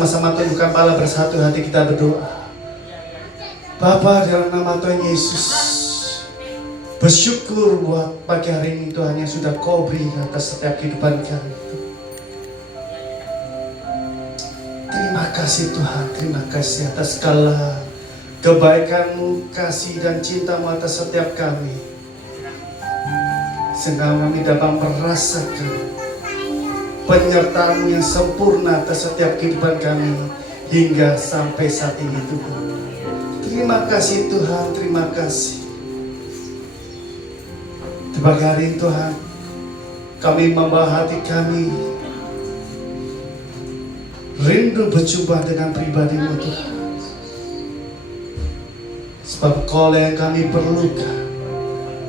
Sama-sama tundukkan kepala, bersatu hati kita berdoa. Bapa, dalam nama Tuhan Yesus, bersyukur buat pagi hari ini Tuhan yang sudah Kau beri atas setiap kehidupan kami. Terima kasih Tuhan, terima kasih atas segala kebaikan-Mu, kasih dan cinta-Mu atas setiap kami. Sehingga kami dapat merasakan penyertaan-Mu yang sempurna atas setiap kehidupan kami hingga sampai saat ini Tuhan. Terima kasih Tuhan, terima kasih. Di pagi hari ini Tuhan, kami membawa hati kami rindu berjumpa dengan pribadi-Mu Tuhan. Sebab Engkau yang kami perlukan.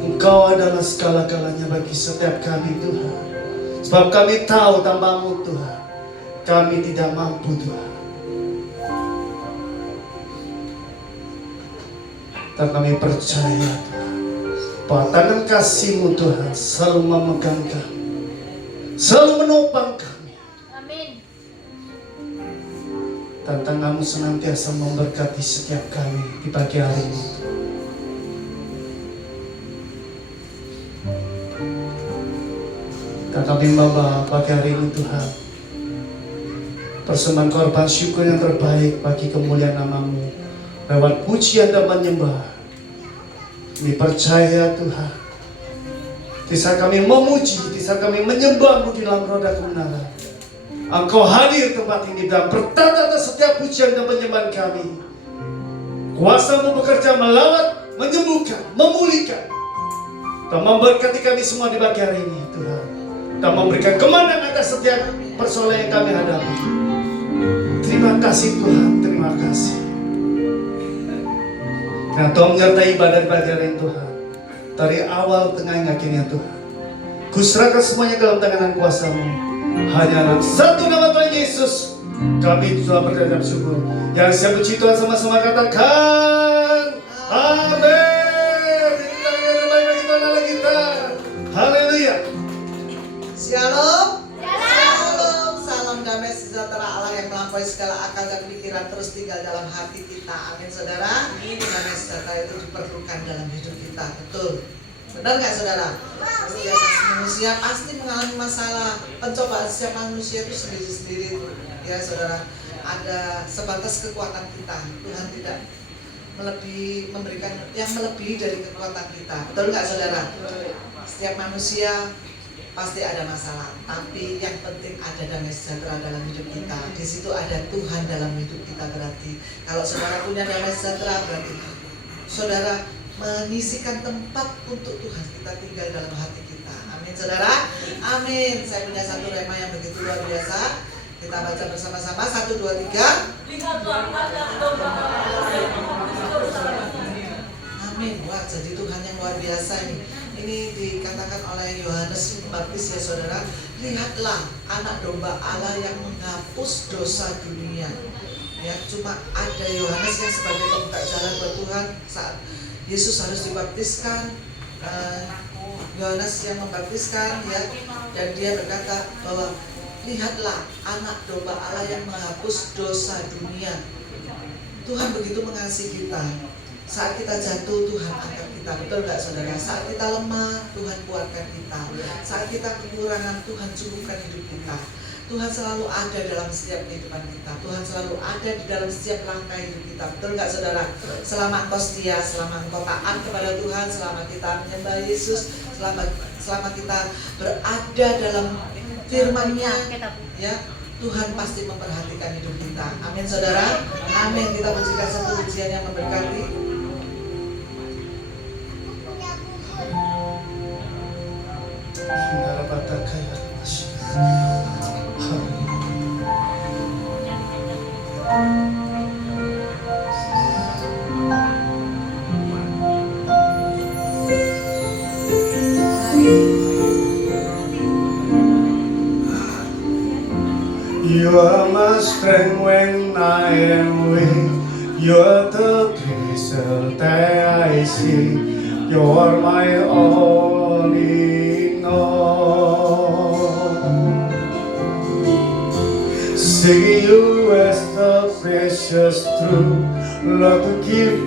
Engkau adalah segala-galanya bagi setiap kami Tuhan. Sebab kami tahu tanpa-Mu Tuhan, kami tidak mampu Tuhan. Dan kami percaya Tuhan, bahwa tangan kasih-Mu Tuhan selalu memegang kami, selalu menopang kami. Amin. Dan tangan-Mu senantiasa memberkati setiap kami di pagi hari ini. Dan kami membawa pagi hari ini Tuhan persembahan korban syukur yang terbaik bagi kemuliaan nama-Mu lewat pujian dan menyembah. Kami percaya Tuhan, di saat kami memuji, di saat kami menyembah-Mu di dalam roda kebenaran, Engkau hadir tempat ini dan bertata atas setiap pujian dan penyembahan kami. Kuasa-Mu bekerja melawat, menyembuhkan, memulihkan, dan memberkati kami semua di pagi hari ini Tuhan, dan memberikan kemenangan atas setiap persoalan yang kami hadapi. Terima kasih Tuhan, terima kasih. Karena Tuhan menyertai ibadah di pagi hari ini Tuhan, dari awal, tengah, hingga akhirnya Tuhan. Kuserahkan semuanya dalam tangan kuasa-Mu. Hanya dalam satu nama Tuhan Yesus kami telah berdoa dan syukur. Yang saya puji Tuhan sama-sama katakan amin. Kita yang terbaik bagi Tuhan Allah kita. Haleluya. Shalom. Shalom. Salam damai sejahtera Allah yang melampaui segala akal dan pikiran terus tinggal dalam hati kita. Amin saudara. Damai sejahtera itu diperlukan dalam hidup kita. Betul. Benar nggak saudara? Setiap manusia pasti mengalami masalah. Pencobaan setiap manusia itu sendiri-sendiri. Ya saudara, ada sebatas kekuatan kita. Tuhan tidak memberikan yang melebihi dari kekuatan kita. Betul nggak saudara? Setiap manusia pasti ada masalah, tapi yang penting ada damai sejahtera dalam hidup kita. Di situ ada Tuhan dalam hidup kita. Berarti kalau saudara punya damai sejahtera, berarti saudara menyisikan tempat untuk Tuhan kita tinggal dalam hati kita. Amin saudara. Amin. Saya punya satu rema yang begitu luar biasa. Kita baca bersama-sama. 1, 2, 3. Amin. Wah, jadi Tuhan yang luar biasa ini. Ini dikatakan oleh Yohanes Pembaptis ya saudara. Lihatlah anak domba Allah yang menghapus dosa dunia. Ya, cuma ada Yohanes yang sebagai pembuka jalan buat Tuhan saat Yesus harus dibaptiskan. Yohanes yang membaptiskan ya, dan dia berkata bahwa lihatlah anak domba Allah yang menghapus dosa dunia. Tuhan begitu mengasihi kita. Saat kita jatuh, Tuhan angkat kita. Betul nggak saudara? Saat kita lemah, Tuhan kuatkan kita. Saat kita kekurangan, Tuhan cukupkan hidup kita. Tuhan selalu ada dalam setiap kehidupan kita. Tuhan selalu ada di dalam setiap langkah hidup kita. Betul nggak saudara? Selama engkau setia, selama engkau taat kepada Tuhan, selama kita menyembah Yesus, selama kita berada dalam firman-Nya, ya, Tuhan pasti memperhatikan hidup kita. Amin saudara. Amin. Kita pujikan satu pujian yang memberkati. You are my strength when I am weak. You are the peace that I see. You are my all in all. See you as the precious truth, Lord, to give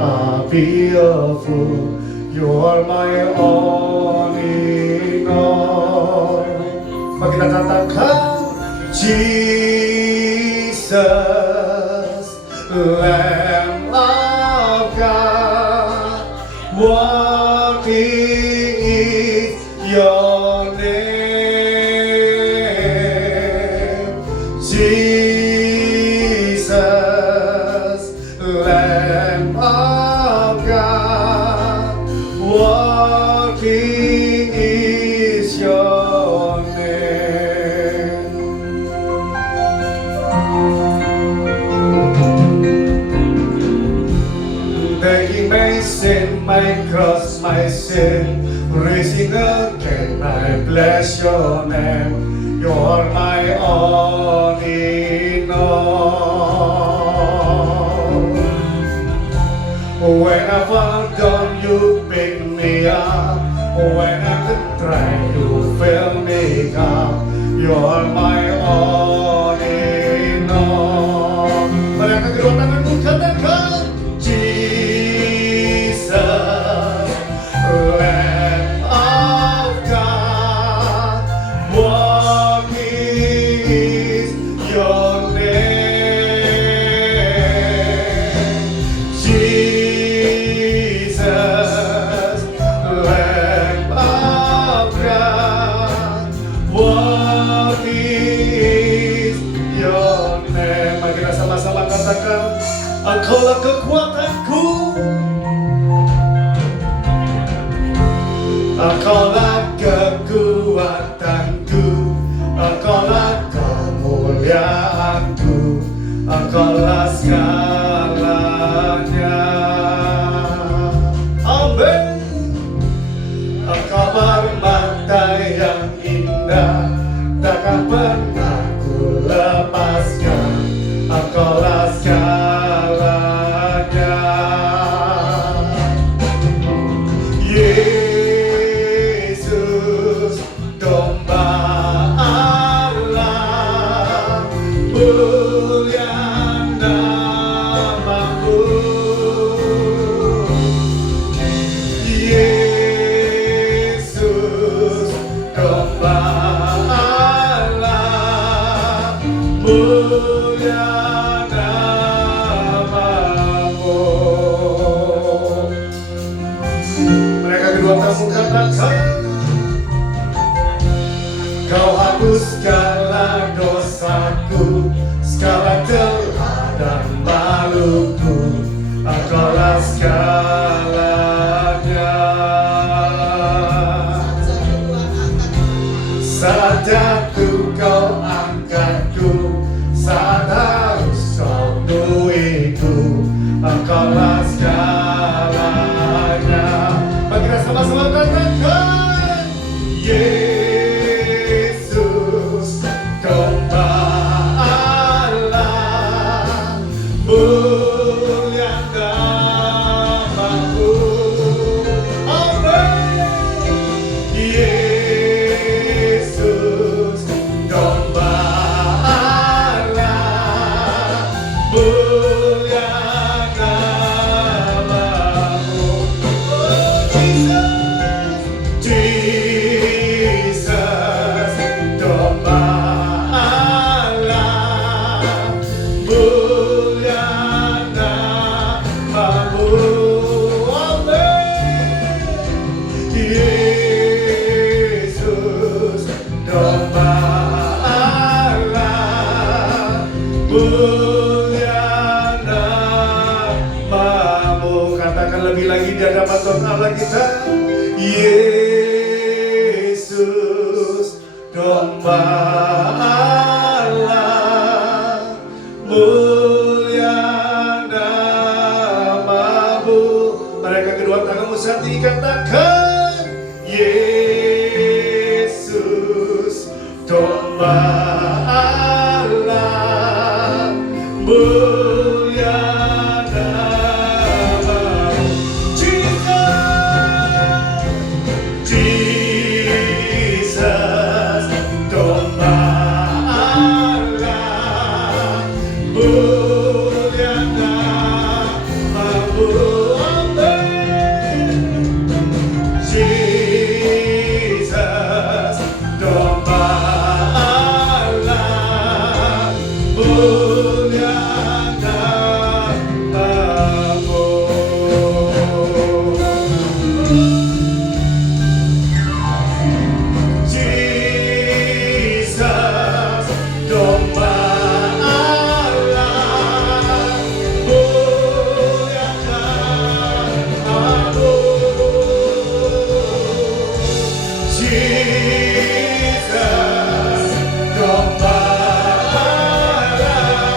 up, be a fool. You are my all in all. Mari kita katakan, Jesus, Lamb of God, worthy is your name. Jesus, Lamb of God, worthy is your name. Taking my sin, my cross, my sin, rising again, I bless your name. You are my all in all. When I fall down, you pick me up. When I try, you fill me up. You are my all in all. Mereka kedua tanganku katakan, Jesus, Lamb of God, worthy is your name. Jesus, Lamb of God, worthy is your name. Mari kita sama-sama katakan, Engkaulah kekuatanku, Engkaulah kekuatanku, Engkaulah kemuliaanku, Engkaulah segalanya. Amin. Engkau permata yang indah, takkan pernah ku lepaskan. Engkaulah segalanya. Yesus, domba Allah, mulia namamu. Yesus, domba Allah, mulia namamu. Mereka kedua kamu katakan, Kau hapus segala dosaku, segala celah dan maluku, Engkaulah segalanya. Saat jatuh kau angkatku, saat harus kau tuiku, Engkaulah segalanya. Mari kita sama-sama katakan, Yesus, domba Allah, mulia namamu. Amin. Yesus, domba Allah, mulia namamu. Oh, Jesus, domba Allah, mulia namamu. Amin. Yesus, domba Allah, mulia namamu. Katakan lebih lagi di hadapan Tuhan Allah kita, Yesus, domba Allah, mulia namamu. Mereka kedua tanganmu saat ini katakan, Yesus, domba Allah, mulia namamu. Jesus, domba mulia namamu. Amen. Jesus, domba Allah, mulia namamu. Jesus, domba Allah, mulia namamu. Jesus, domba Allah,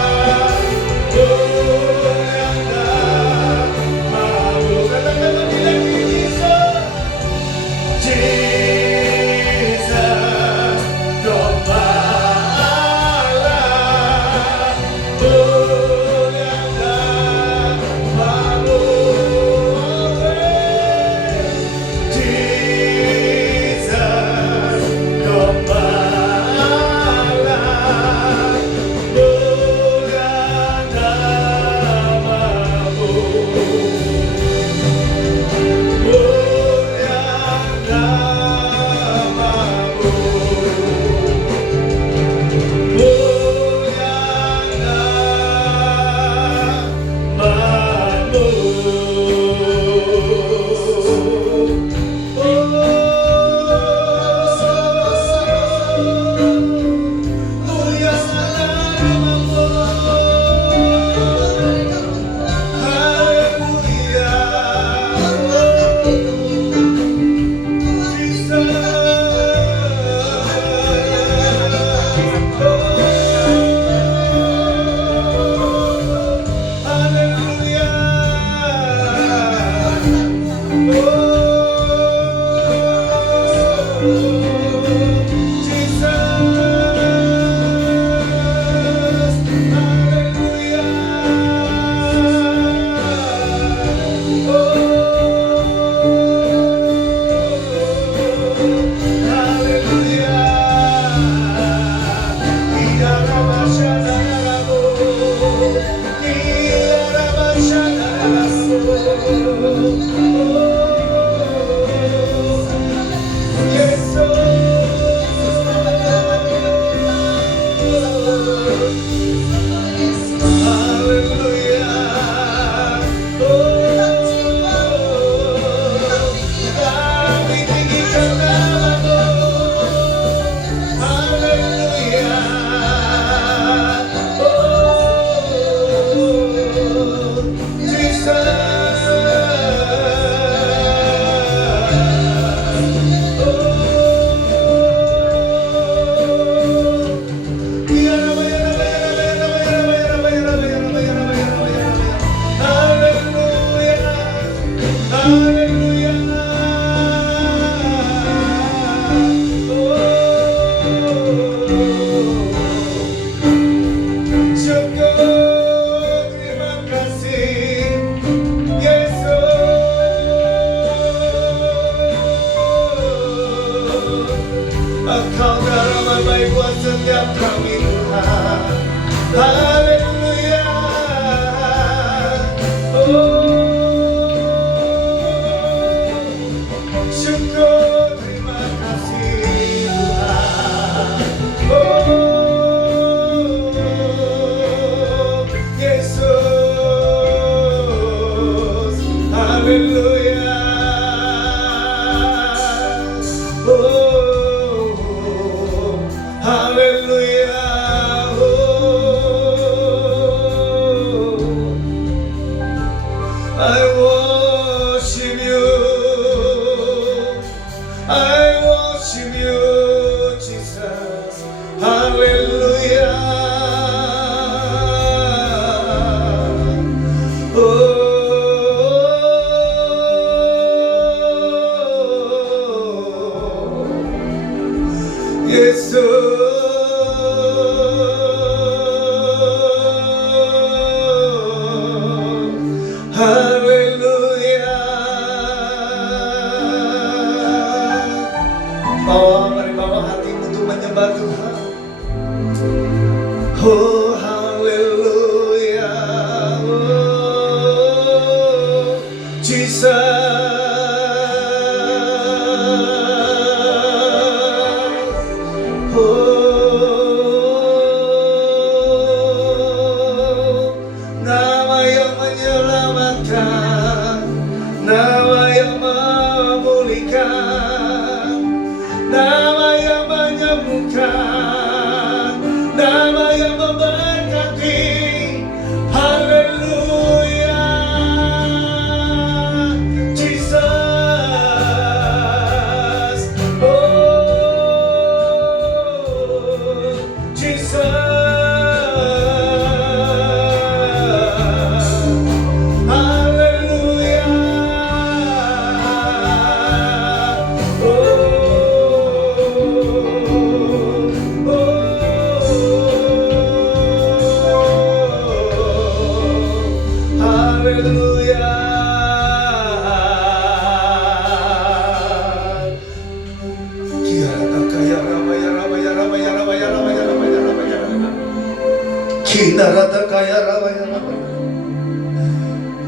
Kinarata kaya rabaya rabaya.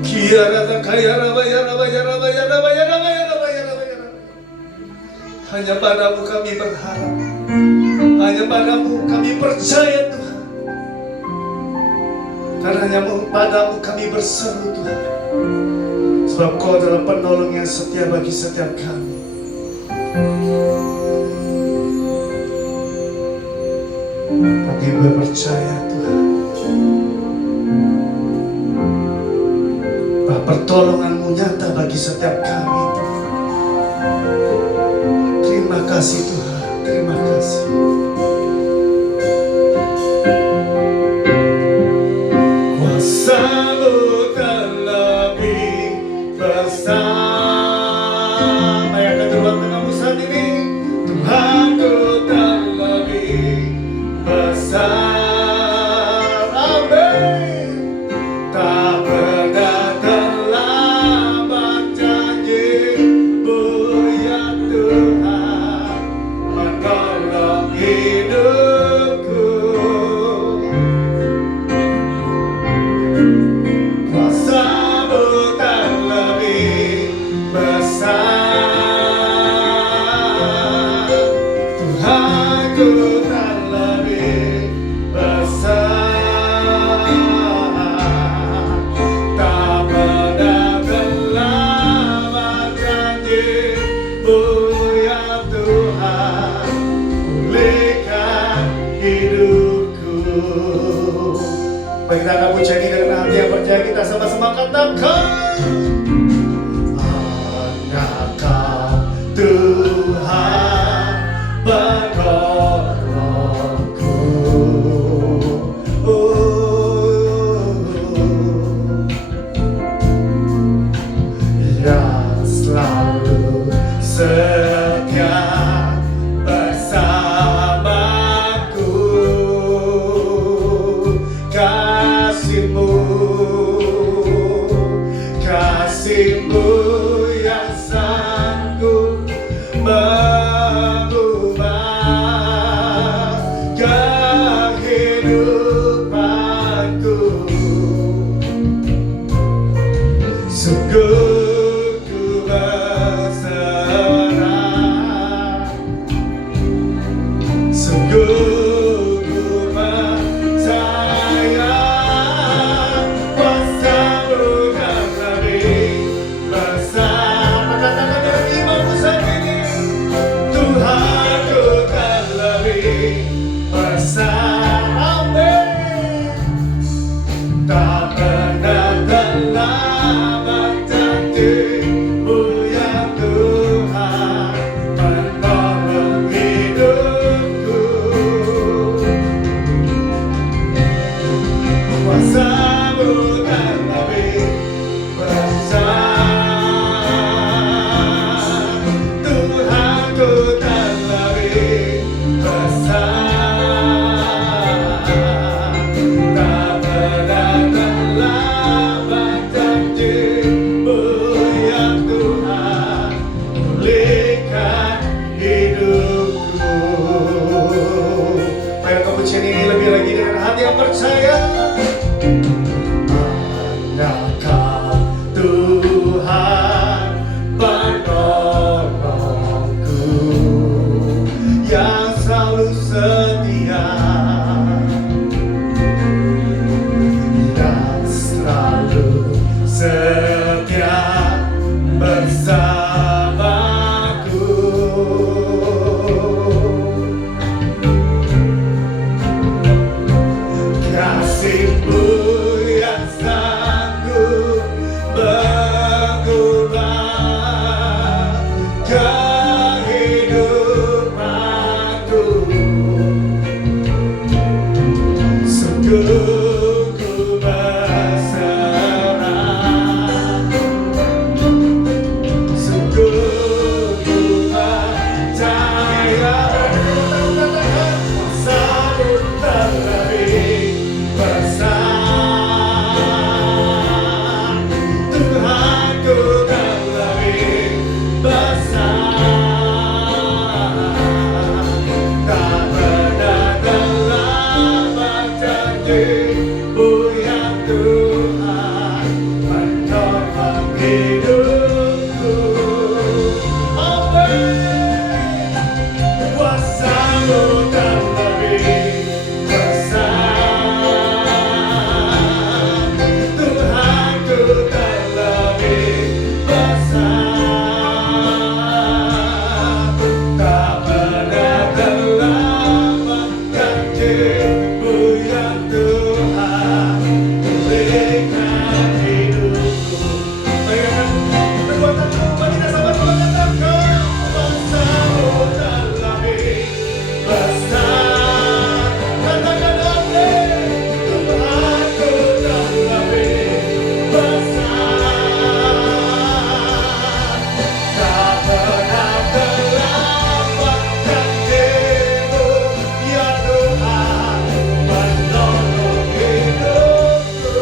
Kiarata kaya rabaya rabaya rabaya rabaya rabaya rabaya rabaya. Hanya padamu kami berharap. Hanya padamu kami percaya Tuhan. Karena hanya padamu kami berseru Tuhan. Sebab Kau adalah penolong yang setia bagi setiap kami. Kami percaya Tuhan bahwa pertolongan-Mu nyata bagi setiap kami Tuhan. Terima kasih Tuhan, terima kasih. Kuasa-Mu terlebih besar. Ayat kedua tengahmu saat ini, Tuhanku terlebih besar. Amin. Tak pernah terlambat janji-Mu ya Tuhan, menolong hidupku. Kuasa-Mu terlebih besar. Tuhanku terlebih besar. Tak pernah terlambat janji-Mu ya Tuhan, pulihkan hidupku. Baik, kita akan pujian dengan hati yang percaya, kita sama-sama katakan. Hanya Kau Tuhan penolongku. Yang selalu setia bersamaku. Kasih-Mu, kasih-Mu yang sanggup mengubah kehidupanku. Sungguh ku berserah, sungguh ku percaya. Kuasa-Mu terlebih besar. Katakan dari imanmu saat ini, Tuhanku terlebih besar. Amin. Tak pernah terlambat janji-Mu ya Tuhan, menolong hidupku. Kuasa-Mu terlebih besar. Tuhanku terlebih besar. Tak pernah terlambat janji-Mu ya Tuhan, pulihkan hidupku. Ayo kau pujian ini lebih lagi dengan hati yang percaya. Hanya Kau Tuhan penolongku, yang selalu setia, yang selalu setia bersamaku. Kasih-Mu yang sanggup mengubah kehidupanku. Sungguh ku berserah, sungguh ku percaya. Kuasa-Mu terlebih besar. kekasihmu ya Tuhan, menolong hidupku. Amin. Kuasa-Mu terlebih besar, Tuhanku terlebih besar. Tak pernah terlambat janji-Mu ya Tuhan, berikan hidupku. Bayangkan kekuatan-Mu, mari kita sama-sama katakan, kuasa-Mu terlebih besar. Katakan amin. Tuhanku terlebih besar. Tak pernah terlambat janji-Mu ya Tuhan, menolong hidupku.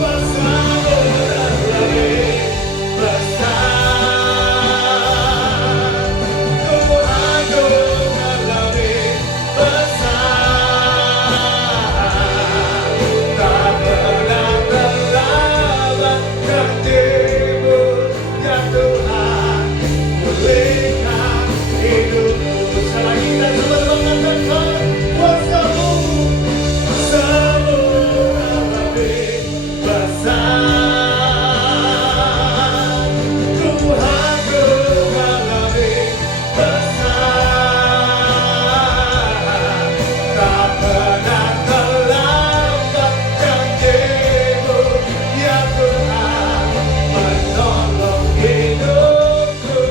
Kuasa-Mu terlebih besar, Tuhanku terlebih besar. Tak pernah terlambat janji-Mu ya Tuhan, pulihkan hidupku. Sekali lagi kita sama-sama katakan, kuasa-Mu terlebih besar, Tuhanku terlebih besar. Tak pernah terlambat janji-Mu ya Tuhan, menolong hidupku.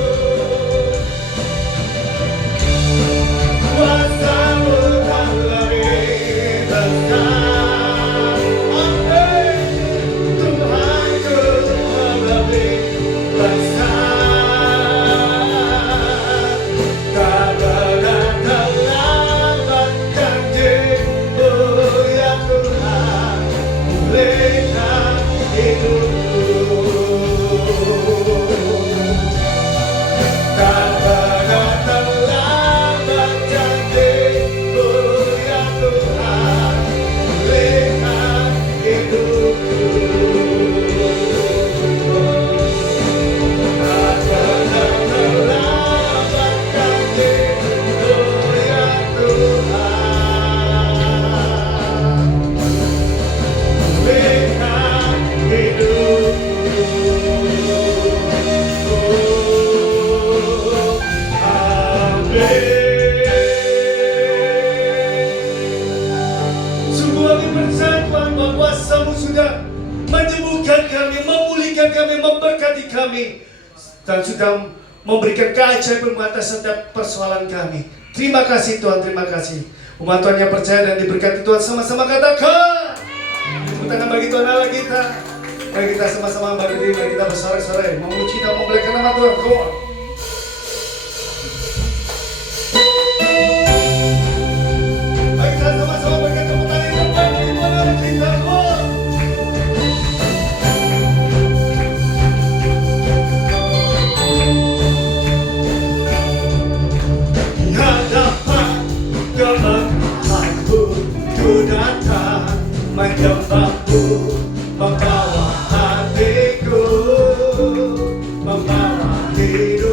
Kuasa-Mu terlebih besar. Amin. Tuhanku terlebih besar. Tak pernah terlambat janji-Mu ya Tuhan, pulihkan hidupku. Tak pernah terlambat janji-Mu ya Tuhan, pulihkan hidupku. Tak pernah terlambat janji-Mu ya Tuhan, pulihkan hidupku. Sungguh kami percaya Tuhan bahwa kuasa-Mu sudah menyembuhkan kami, memulihkan kami, memberkati kami, dan sudah memberikan keajaiban atas setiap persoalan kami. Terima kasih Tuhan, terima kasih. Umat Tuhan yang percaya dan diberkati Tuhan sama-sama katakan. Tepuk tangan bagi Tuhan Allah kita. Mari kita sama-sama berdiri, mari kita bersorak-sorai memuji dan memuliakan nama Tuhan. Go on. Mari kita sama-sama berikan tepuk tangan yang terbaik bagi Tuhan Allah kita. Go on. Di hadapan kebenaran-Mu ku datang menyembah-Mu, membawa hatiku, membawa hidup.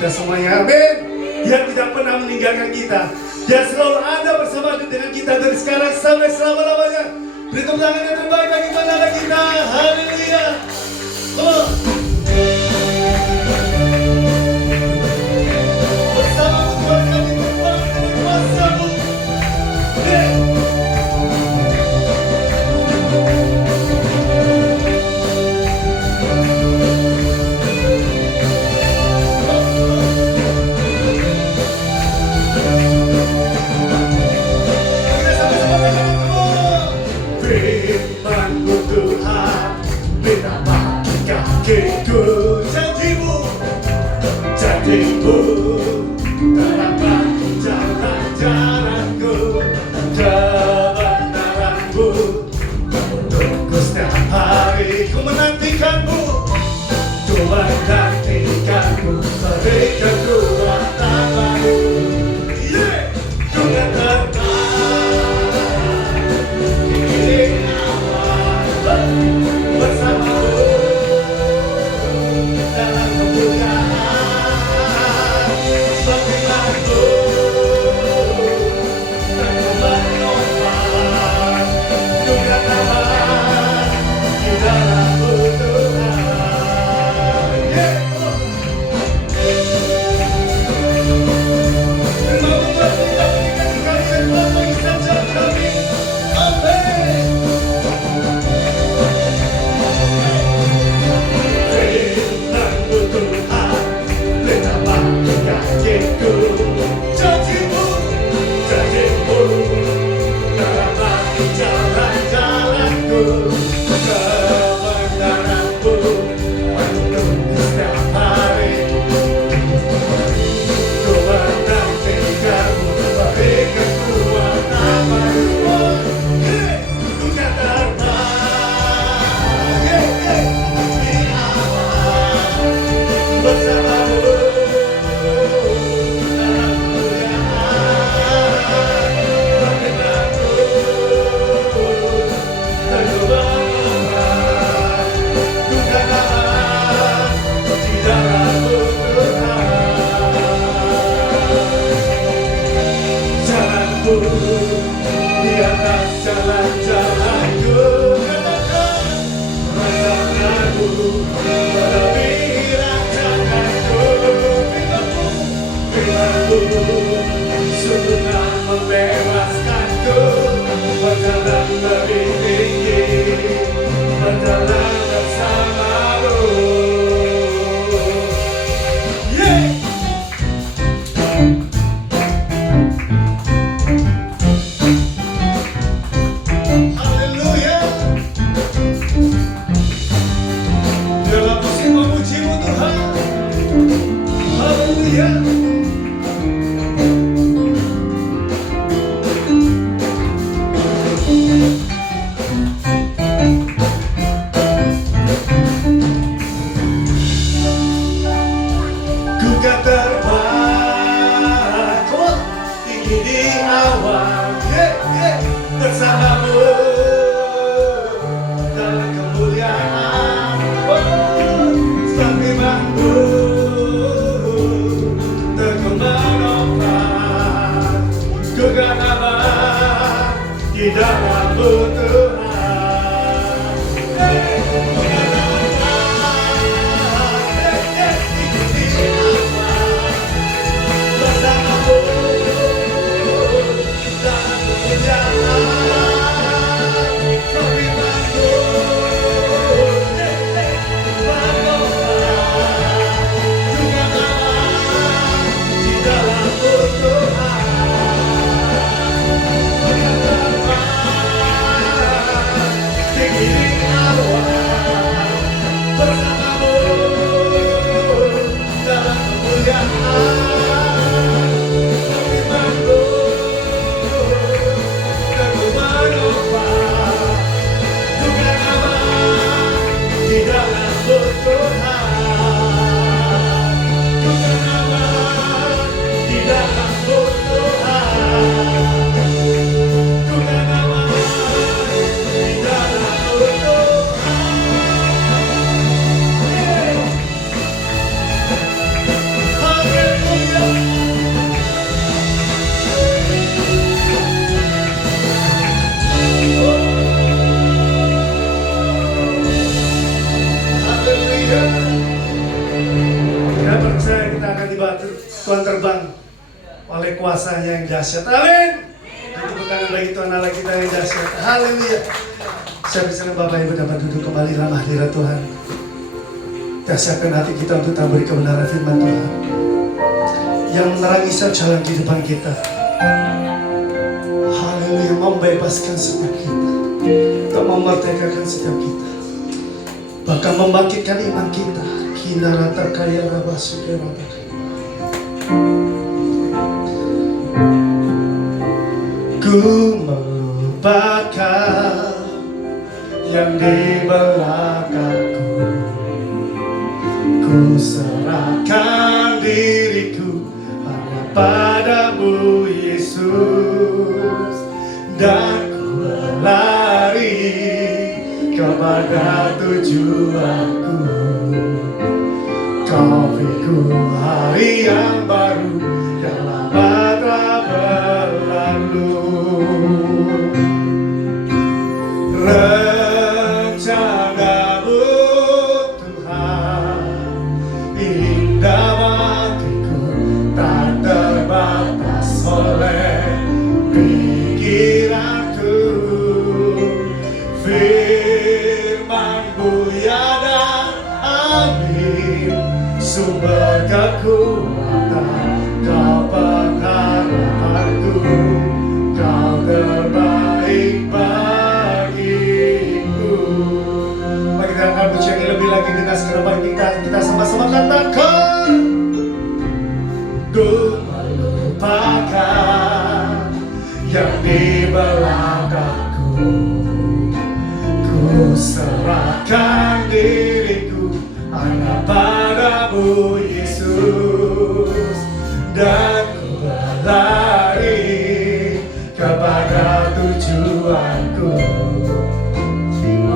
kita semuanya. Amin. Dia tidak pernah meninggalkan kita. Dia selalu ada bersama dengan kita dari sekarang sampai selama-lamanya. Beri tepuk tangan yang terbaik bagi saudara kita. Haleluya. Oh. Bersamamu Tuhan kami terbang dengan kuasa-Mu. Firman-Mu Tuhan, betapa kakiku janji-Mu, janji-Mu dalam bagi jalan-jalanku, kebenaran-Mu untukku setiap hari. Ku menantikan-Mu, ku menantikan-Mu, berikan kekuatan baru. Ku akan bersamamu dalam kemuliaan, firman-Mu dan kemenangan, kemuliaan di dalam-Mu Tuhan. Terima kasih kita berikan sekalian bagi saja kami. Amin. Janji-Mu, janji-Mu dalam bagi jalan-jalanku, kebenaran-Mu untukku setiap hari. Ku menantikan-Mu, berikan kekuatan baru. Ku kan terbang di awan bersama-Mu. Di atas jalan-jalanku, katakan rancanganmu melebihi rancanganku. Firman-Mu sungguh membebaskanku, berjalan lebih tinggi, berjalan bersama-Mu. Bersama-Mu dalam kemuliaan, firman-Mu terkemenangan, kegagalan di dalam-Mu Tuhan. Bersama-Mu dalam kemuliaan. penguasanya yang dahsyat. Amin. Tepuk tangan bagi Tuhan Allah kita yang dahsyat. Haleluya. Saya bersenang Bapak Ibu dapat duduk kembali dalam hadirat Tuhan. Dahsyatkan hati kita untuk taburi kebenaran firman Tuhan yang menerangi jalan kehidupan kita. Haleluya, membebaskan setiap kita, untuk memerdekakan setiap kita, bahkan membangkitkan iman kita. Kinarata kaya rabasuke rata. Ku melupakan yang di belakangku, ku serahkan diriku hanya padamu Yesus, dan ku berlari kepada tujuanku. Kau beriku hari yang baru yang lama telah berlalu. Rencanamu Tuhan indah bagiku, tak terbatas oleh pikiranku. Firman-Mu ya dan amin, sumber kekuatan, Kau pengharapanku, Kau terbaik bagiku. Mari kita akan pujian yang lebih lagi dengan segala baik kita sama-sama katakan. Ku melupakan yang di belakangku, ku serahkan diriku hanya padamu Yesus, dan ku berlari kepada tujuanku.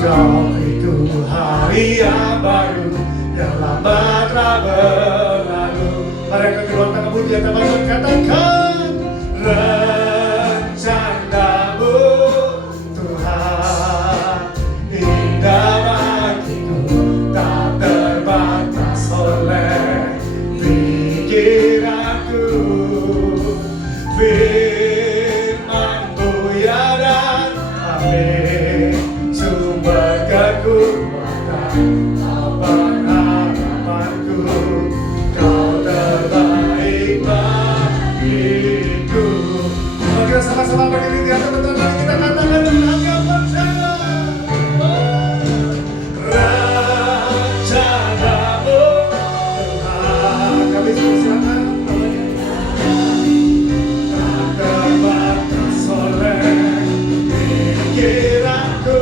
Kau beriku hari yang baru yang lama telah berlalu. Mari kita keluarkan kemudian teman-teman katakan. Rencanamu Tuhan indah bagiku, tak terbatas oleh pikiranku. Firman-Mu ya dan amin, sumber kekuatan, Kau pengharapanku, Kau terbaik bagiku. Mari kita sama-sama berdiri di atas teman-teman, kita katakan dengan agak percaya. Rencanamu Tuhan, kami persilakan tak terbatas oleh pikiranku.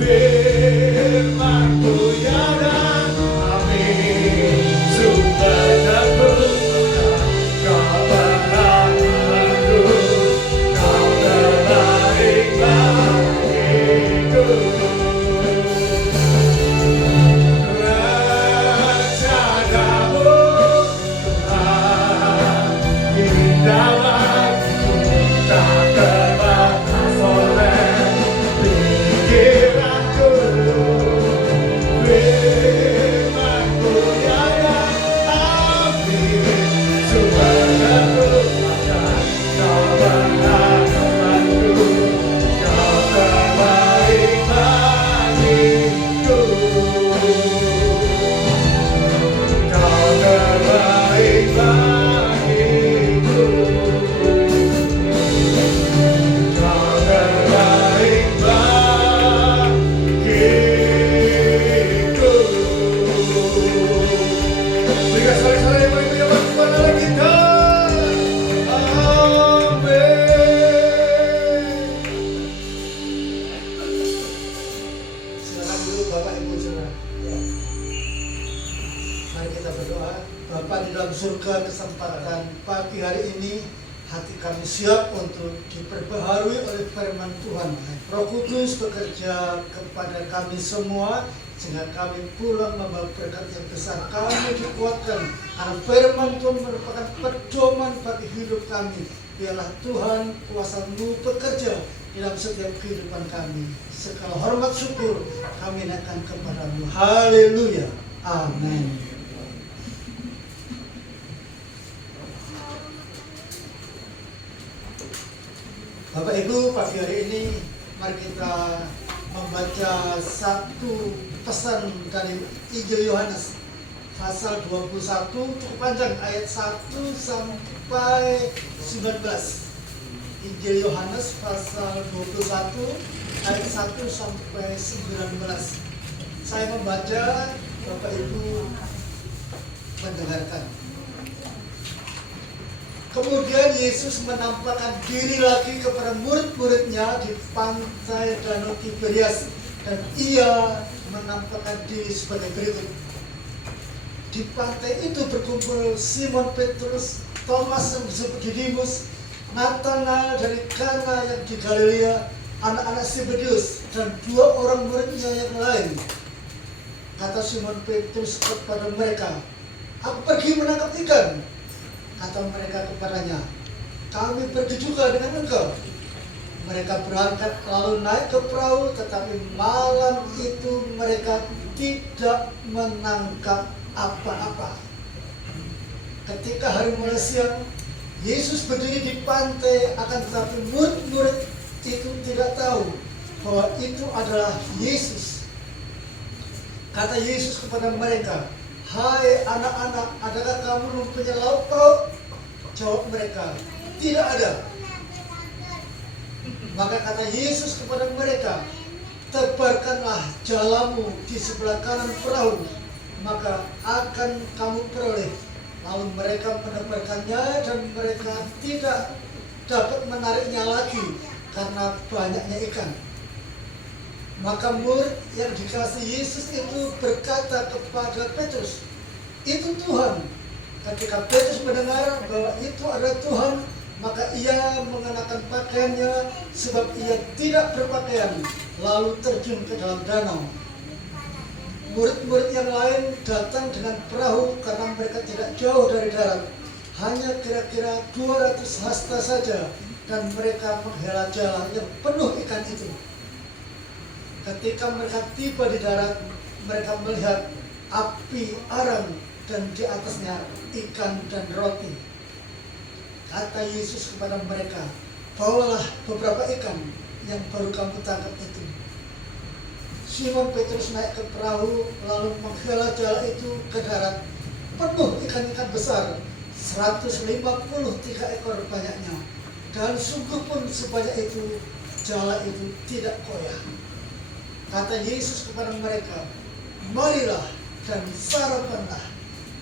Firman-Mu ya dan amin, sumber kekuatan, Kau pengharapanku, Kau terbaik bagiku. Rencanamu Tuhan indah bagiku, tak terbatas oleh pikiranku. Firman-Mu ya dan amin, sumber kekuatan, Kau pengharapanku, Kau terbaik bagiku. Kau terbaik bagiku. Kau terbaik bagiku. Berikan sorak-sorak yang paling punya waktu kepada Allah kita. Amin. Silakan dulu Bapak Ibu Saudara. Mari kita berdoa. Bapa di dalam surga, kesempatan pagi hari ini hati kami siap untuk diperbaharui oleh firman Tuhan. Roh Kudus bekerja kepada kami semua sehingga kami pulang membawa berkat yang besar. Kami dikuatkan karena firman Tuhan merupakan pedoman bagi hidup kami. Biarlah Tuhan kuasa-Mu bekerja dalam setiap kehidupan kami. Segala hormat syukur kami naikkan kepada-Mu. Haleluya. Amin. Bapak Ibu, pagi hari ini mari kita membaca satu pesan dari Injil Yohanes pasal 21, cukup panjang, ayat 1 sampai 19. Injil Yohanes pasal 21 ayat 1 sampai 19. Saya membaca, Bapak Ibu mendengarkan. Kemudian Yesus menampakkan diri lagi kepada murid-muridnya di pantai Danau Tiberias, dan ia menampakkan diri sebagai berikut. Di pantai itu berkumpul Simon Petrus, Thomas yang disebut Didimus, Nathanael dari Kana yang di Galilea, anak-anak Zebedius, dan 2 orang muridnya yang lain. Kata Simon Petrus kepada mereka, "Aku pergi menangkap ikan." Kata mereka kepadanya, "Kami pergi juga dengan engkau." Mereka berangkat lalu naik ke perahu, tetapi malam itu mereka tidak menangkap apa-apa. Ketika hari mulai siang, Yesus berdiri di pantai, akan tetapi murid-murid itu tidak tahu bahwa itu adalah Yesus. Kata Yesus kepada mereka, "Hai anak-anak, adakah kamu mempunyai lauk pauk?" Jawab mereka, "Tidak ada." Maka kata Yesus kepada mereka, "Tebarkanlah jalamu di sebelah kanan perahu, maka akan kamu peroleh." Lalu mereka menebarkannya, dan mereka tidak dapat menariknya lagi karena banyaknya ikan. Maka murid yang dikasihi Yesus itu berkata kepada Petrus, "Itu Tuhan." Ketika Petrus mendengar bahwa itu adalah Tuhan, maka ia mengenakan pakaiannya, sebab ia tidak berpakaian, lalu terjun ke dalam danau. Murid-murid yang lain datang dengan perahu karena mereka tidak jauh dari darat, hanya kira-kira 200 hasta saja, dan mereka menghela jala yang penuh ikan itu. Ketika mereka tiba di darat, mereka melihat api arang dan di atasnya ikan dan roti. Kata Yesus kepada mereka, "Bawalah beberapa ikan yang baru kamu tangkap itu." Simon Petrus naik ke perahu, lalu menghela jala itu ke darat, penuh ikan-ikan besar, 153 ekor banyaknya. Dan sungguh pun sebanyak itu, jala itu tidak koyak. Kata Yesus kepada mereka, "Marilah dan sarapanlah."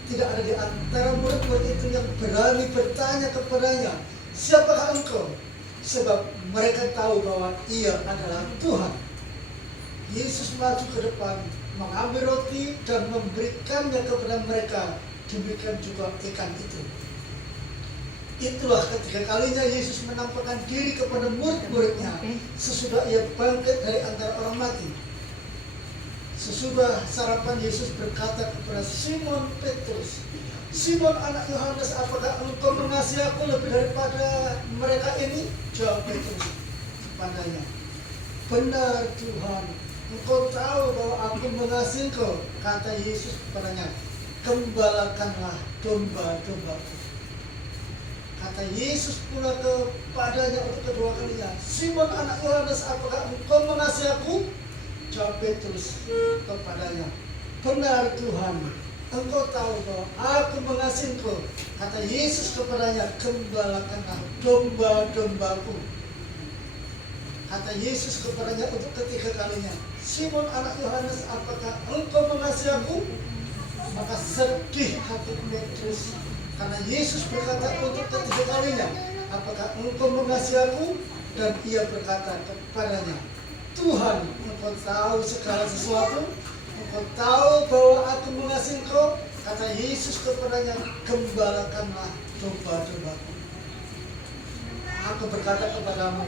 Tidak ada di antara murid-murid itu yang berani bertanya kepadanya, "Siapakah engkau?" Sebab mereka tahu bahwa ia adalah Tuhan. Yesus maju ke depan, mengambil roti dan memberikannya kepada mereka. Demikian juga ikan itu. Itulah ketiga kalinya Yesus menampakkan diri kepada murid-muridnya sesudah ia bangkit dari antara orang mati. Sesudah sarapan, Yesus berkata kepada Simon Petrus, "Simon anak Yohanes, apakah engkau mengasihi aku lebih daripada mereka ini?" Jawab Petrus kepadanya, "Benar Tuhan, engkau tahu bahwa aku mengasihi engkau." Kata Yesus kepadanya, "Gembalakanlah domba-dombaku." Kata Yesus pula kepadanya untuk kedua kalinya, "Simon anak Yohanes, apakah engkau mengasihi aku?" Jawab Petrus kepadanya, "Benar Tuhan, engkau tahu bahwa aku mengasihi engkau." Kata Yesus kepadanya, "Gembalakanlah domba-dombaku." Kata Yesus kepadanya untuk ketiga kalinya, "Simon anak Yohanes, apakah engkau mengasihi aku?" Maka sedih hati Petrus karena Yesus berkata untuk ketiga kalinya, "Apakah engkau mengasihi aku?" Dan ia berkata kepadanya, "Tuhan, engkau tahu segala sesuatu, engkau tahu bahwa aku mengasihi engkau." Kata Yesus kepadanya, "Gembalakanlah domba-dombaku. Aku berkata kepadamu,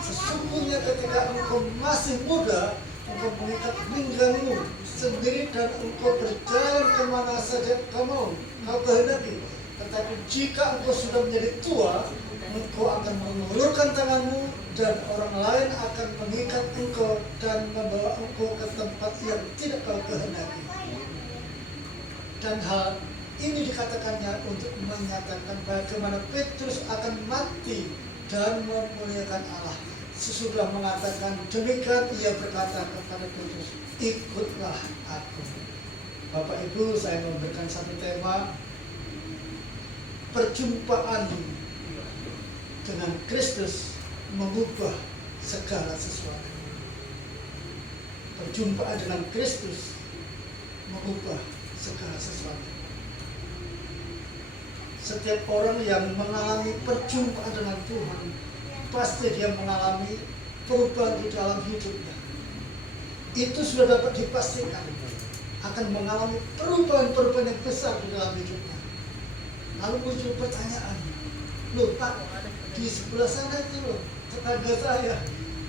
sesungguhnya ketika engkau masih muda, engkau mengikat pinggangmu sendiri dan engkau berjalan kemana saja kau kehendaki. Tetapi jika engkau sudah menjadi tua, engkau akan mengulurkan tanganmu dan orang lain akan mengikat engkau dan membawa engkau ke tempat yang tidak kau kehendaki." Dan hal ini dikatakannya untuk menyatakan bagaimana Petrus akan mati dan memuliakan Allah. Sesudah mengatakan demikian, ia berkata kepada Petrus, ikutlah aku. Bapak Ibu, saya memberikan satu tema, perjumpaan dengan Kristus mengubah segala sesuatu. Perjumpaan dengan Kristus mengubah segala sesuatu. Setiap orang yang mengalami perjumpaan dengan Tuhan, pasti dia mengalami perubahan di dalam hidupnya. Itu sudah dapat dipastikan akan mengalami perubahan-perubahan yang besar di dalam hidupnya. Lalu muncul pertanyaan, loh Pak, di sebelah sana itu loh, tetangga saya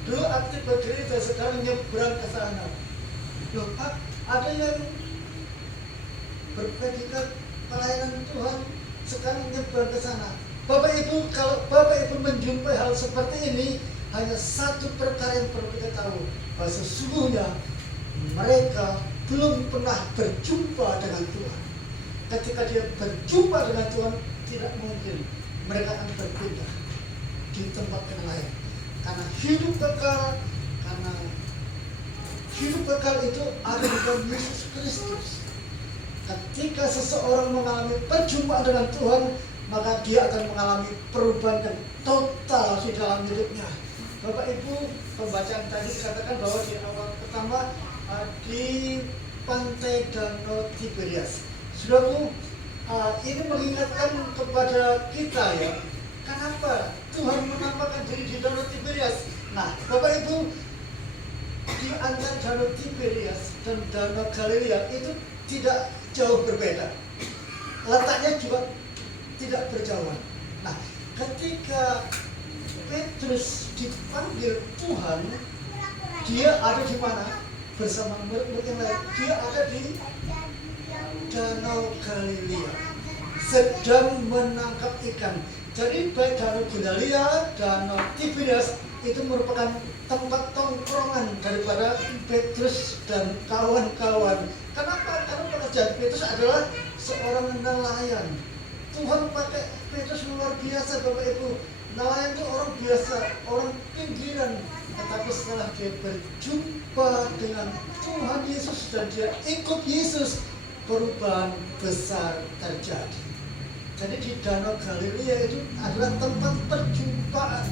dulu aktif bergereja, sekarang nyebrang ke sana. Loh Pak, ada yang berpredikat pelayanan Tuhan, sekarang nyebrang ke sana. Bapak Ibu, kalau Bapak Ibu menjumpai hal seperti ini, hanya satu perkara yang perlu kita tahu, bahwa sesungguhnya mereka belum pernah berjumpa dengan Tuhan. Ketika dia berjumpa dengan Tuhan, tidak mungkin mereka akan berpindah di tempat yang lain. Karena hidup kekal itu ada di dalam Yesus Kristus. Ketika seseorang mengalami perjumpaan dengan Tuhan, maka dia akan mengalami perubahan yang total di dalam hidupnya. Bapak Ibu, pembacaan tadi dikatakan bahwa di awal pertama di pantai Danau Tiberias. Saudaraku, ini mengingatkan kepada kita ya, kenapa Tuhan menampakkan diri di Danau Tiberias. Nah, Bapak Ibu, di antara Danau Tiberias dan Danau Galilea itu tidak jauh berbeda. Letaknya juga tidak berjauhan. Nah, ketika Petrus dipanggil Tuhan, dia ada di mana? Bersama murid-murid yang lain. Dia ada di Danau Galilea, sedang menangkap ikan. Jadi baik Danau Galilea, Danau Tiberias itu merupakan tempat tongkrongan daripada Petrus dan kawan-kawan. Kenapa? Karena pekerjaan Petrus adalah seorang nelayan. Tuhan pakai Petrus luar biasa, Bapak Ibu. Nelayan itu orang biasa, orang pinggiran. Tetapi setelah dia berjumpa dengan Tuhan Yesus dan dia ikut Yesus, perubahan besar terjadi. Jadi di Danau Galilea itu adalah tempat perjumpaan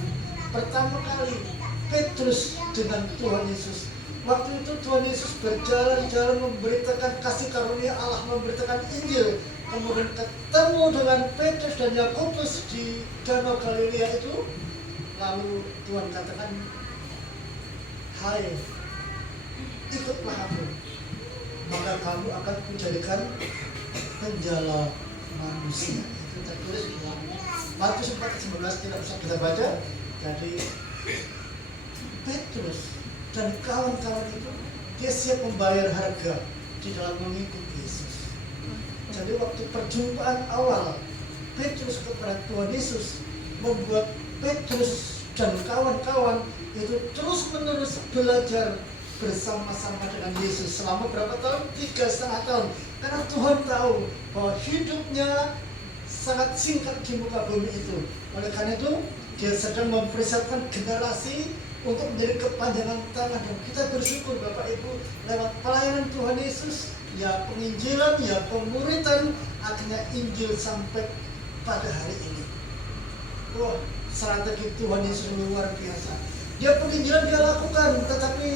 pertama kali Petrus dengan Tuhan Yesus. Waktu itu Tuhan Yesus berjalan-jalan memberitakan kasih karunia Allah, memberitakan Injil. Kemudian ketemu dengan Petrus dan Yakobus di Danau Galilea itu. Lalu Tuhan katakan, hai, ikutlah aku, maka kamu akan menjadikan penjala manusia. Itu tertulis di dalam Matius 4:19, tidak usah kita baca. Jadi Petrus dan kawan-kawan itu dia siap membayar harga di dalam mengikuti Yesus. Jadi waktu perjumpaan awal Petrus kepada Tuhan Yesus membuat Petrus dan kawan-kawan itu terus-menerus belajar bersama-sama dengan Yesus selama berapa tahun? 3,5 tahun. Karena Tuhan tahu bahwa hidupnya sangat singkat di muka bumi itu. Oleh karena itu dia sedang mempersiapkan generasi untuk menjadi kepanjangan tangan. Dan kita bersyukur Bapak Ibu, lewat pelayanan Tuhan Yesus, ya penginjilan, ya pemuritan, akhirnya Injil sampai pada hari ini. Wah, strategi Tuhan Yesus luar biasa. Dia penginjilan dia lakukan, tetapi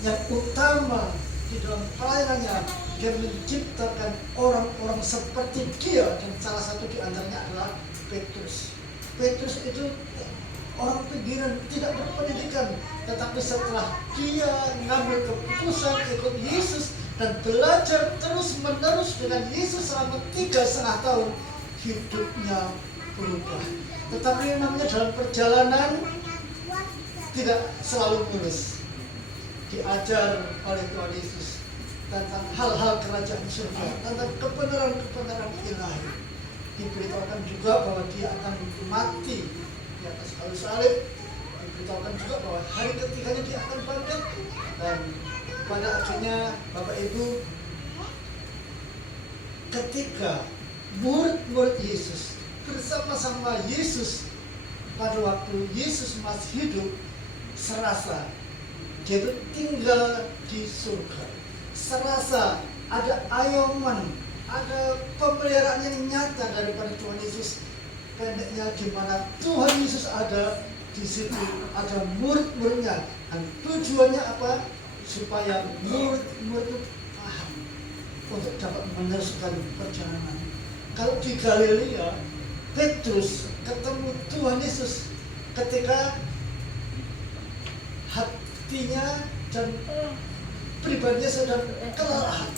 yang utama di dalam pelayanannya, dia menciptakan orang-orang seperti dia, dan salah satu di antaranya adalah Petrus. Petrus itu orang pinggiran, tidak berpendidikan, tetapi setelah dia mengambil keputusan ikut Yesus dan belajar terus-menerus dengan Yesus selama 3,5 tahun, hidupnya berubah. Tetapi namanya dalam perjalanan tidak selalu mulus. Diajar oleh Tuhan Yesus tentang hal-hal kerajaan surga, tentang kebenaran-kebenaran ilahi. Diberitahukan juga bahwa dia akan mati di atas kayu salib. Diberitahukan juga bahwa hari ketiganya dia akan bangkit. Dan pada akhirnya Bapak Ibu, ketika murid-murid Yesus bersama-sama Yesus pada waktu Yesus masih hidup, serasa dia itu tinggal di surga. Serasa ada ayoman, ada pemeliharaan yang nyata daripada Tuhan Yesus. Pendeknya di mana Tuhan Yesus ada, di situ ada murid-muridnya. Dan tujuannya apa? Supaya murid-murid itu paham untuk dapat meneruskan perjalanan. Kalau di Galilea, Petrus ketemu Tuhan Yesus ketika hatinya dan pribadinya sedang kelelahan.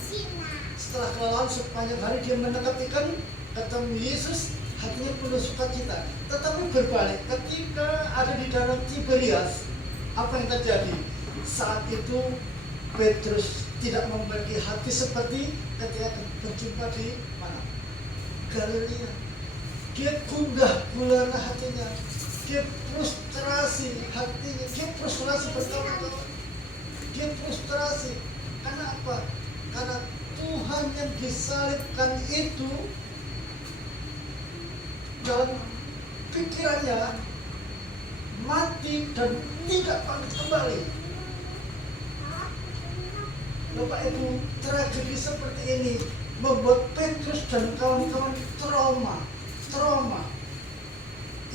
Setelah kelelahan sepanjang hari dia menekatikan ketemu Yesus, hatinya penuh sukacita. Tetapi berbalik ketika ada di danau Tiberias, apa yang terjadi? Saat itu Petrus tidak memiliki hati seperti ketika berjumpa di mana? Galilea. Dia gundah gulana hatinya, dia frustrasi hatinya, dia frustrasi bertahun-tahun. Dia frustrasi karena apa? Karena Tuhan yang disalibkan itu dalam pikirannya mati dan tidak bangkit kembali. Bapak Ibu, tragedi seperti ini membuat Petrus dan kawan-kawan trauma.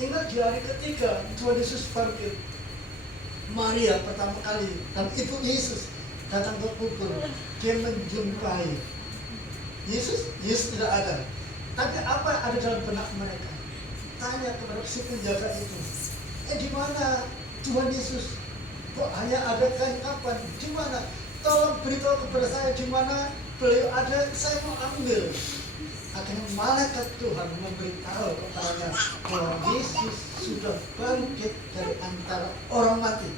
Ingat di hari ketiga Tuhan Yesus bangkit, Maria pertama kali dan ibu Yesus datang ke kubur. Dia menjumpai Yesus tidak ada. Tapi apa yang ada dalam benak mereka? Tanya kepada si penjaga itu, di mana Tuhan Yesus? Kok hanya ada kain kapan? Di mana? Tolong beritahu kepada saya di mana beliau ada, saya mau ambil. Akhirnya malaikat Tuhan memberitahu kepadanya bahwa Yesus sudah bangkit dari antara orang mati.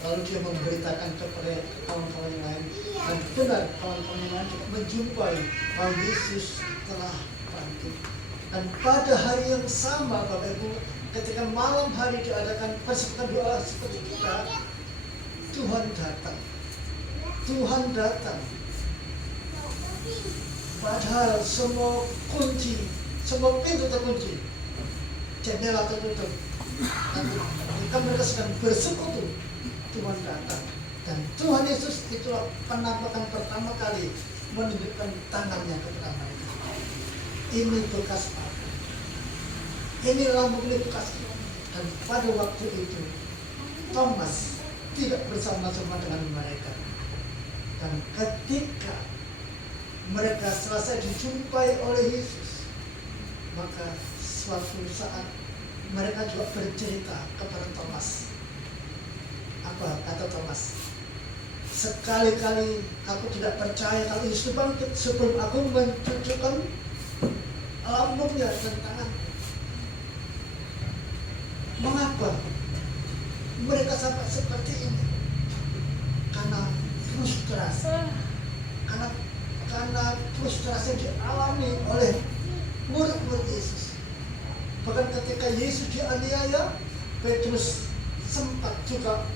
Lalu dia memberitakan kepada kawan-kawan yang lain, dan benar kawan-kawan yang lain menjumpai bahwa Yesus telah bangkit. Dan pada hari yang sama, Bapak Ibu, ketika malam hari diadakan persekutuan doa seperti kita, Tuhan datang. Padahal semua pintu terkunci, jendela tertutup. Dan ketika mereka sedang bersekutu, Tuhan datang. Dan Tuhan Yesus itulah penampakan pertama kali menunjukkan tangannya kepada mereka. Ini bekas apa? Ini lambung, ini bekas apa? Dan pada waktu itu Thomas tidak bersama-sama dengan mereka. Dan ketika mereka selesai dijumpai oleh Yesus, maka suatu saat mereka juga bercerita kepada Thomas. Apa kata Thomas? Sekali-kali aku tidak percaya kalau Yesus bangkit sebelum aku mencucukkan lambungnya dan tanganku. Mengapa mereka sampai seperti ini? Karena frustrasi. Karena frustrasi yang dialami oleh murid-murid Yesus. Bahkan ketika Yesus dianiaya, Petrus sempat juga,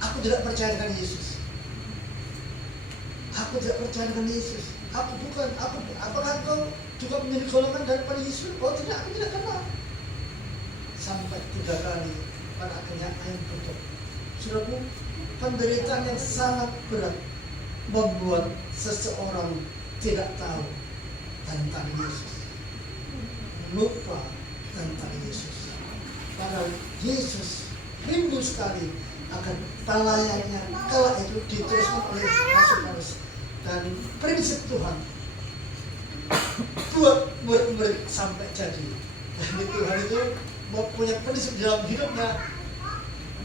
aku tidak percaya dengan Yesus. Aku tidak percaya dengan Yesus. Apakah kau juga menjadi golongan daripada Yesus? Oh tidak, aku tidak kenal. Sampai 3 kali pada akhirnya ayam tutup. Saudaraku, penderitaan yang sangat berat membuat seseorang tidak tahu tentang Yesus, lupa tentang Yesus. Padahal Yesus rindu sekali akan pelayanannya kala itu diteruskan oleh Rasul Paulus. Dan prinsip Tuhan buat murid-murid sampai jadi. Dan Tuhan itu mempunyai prinsip dalam hidupnya,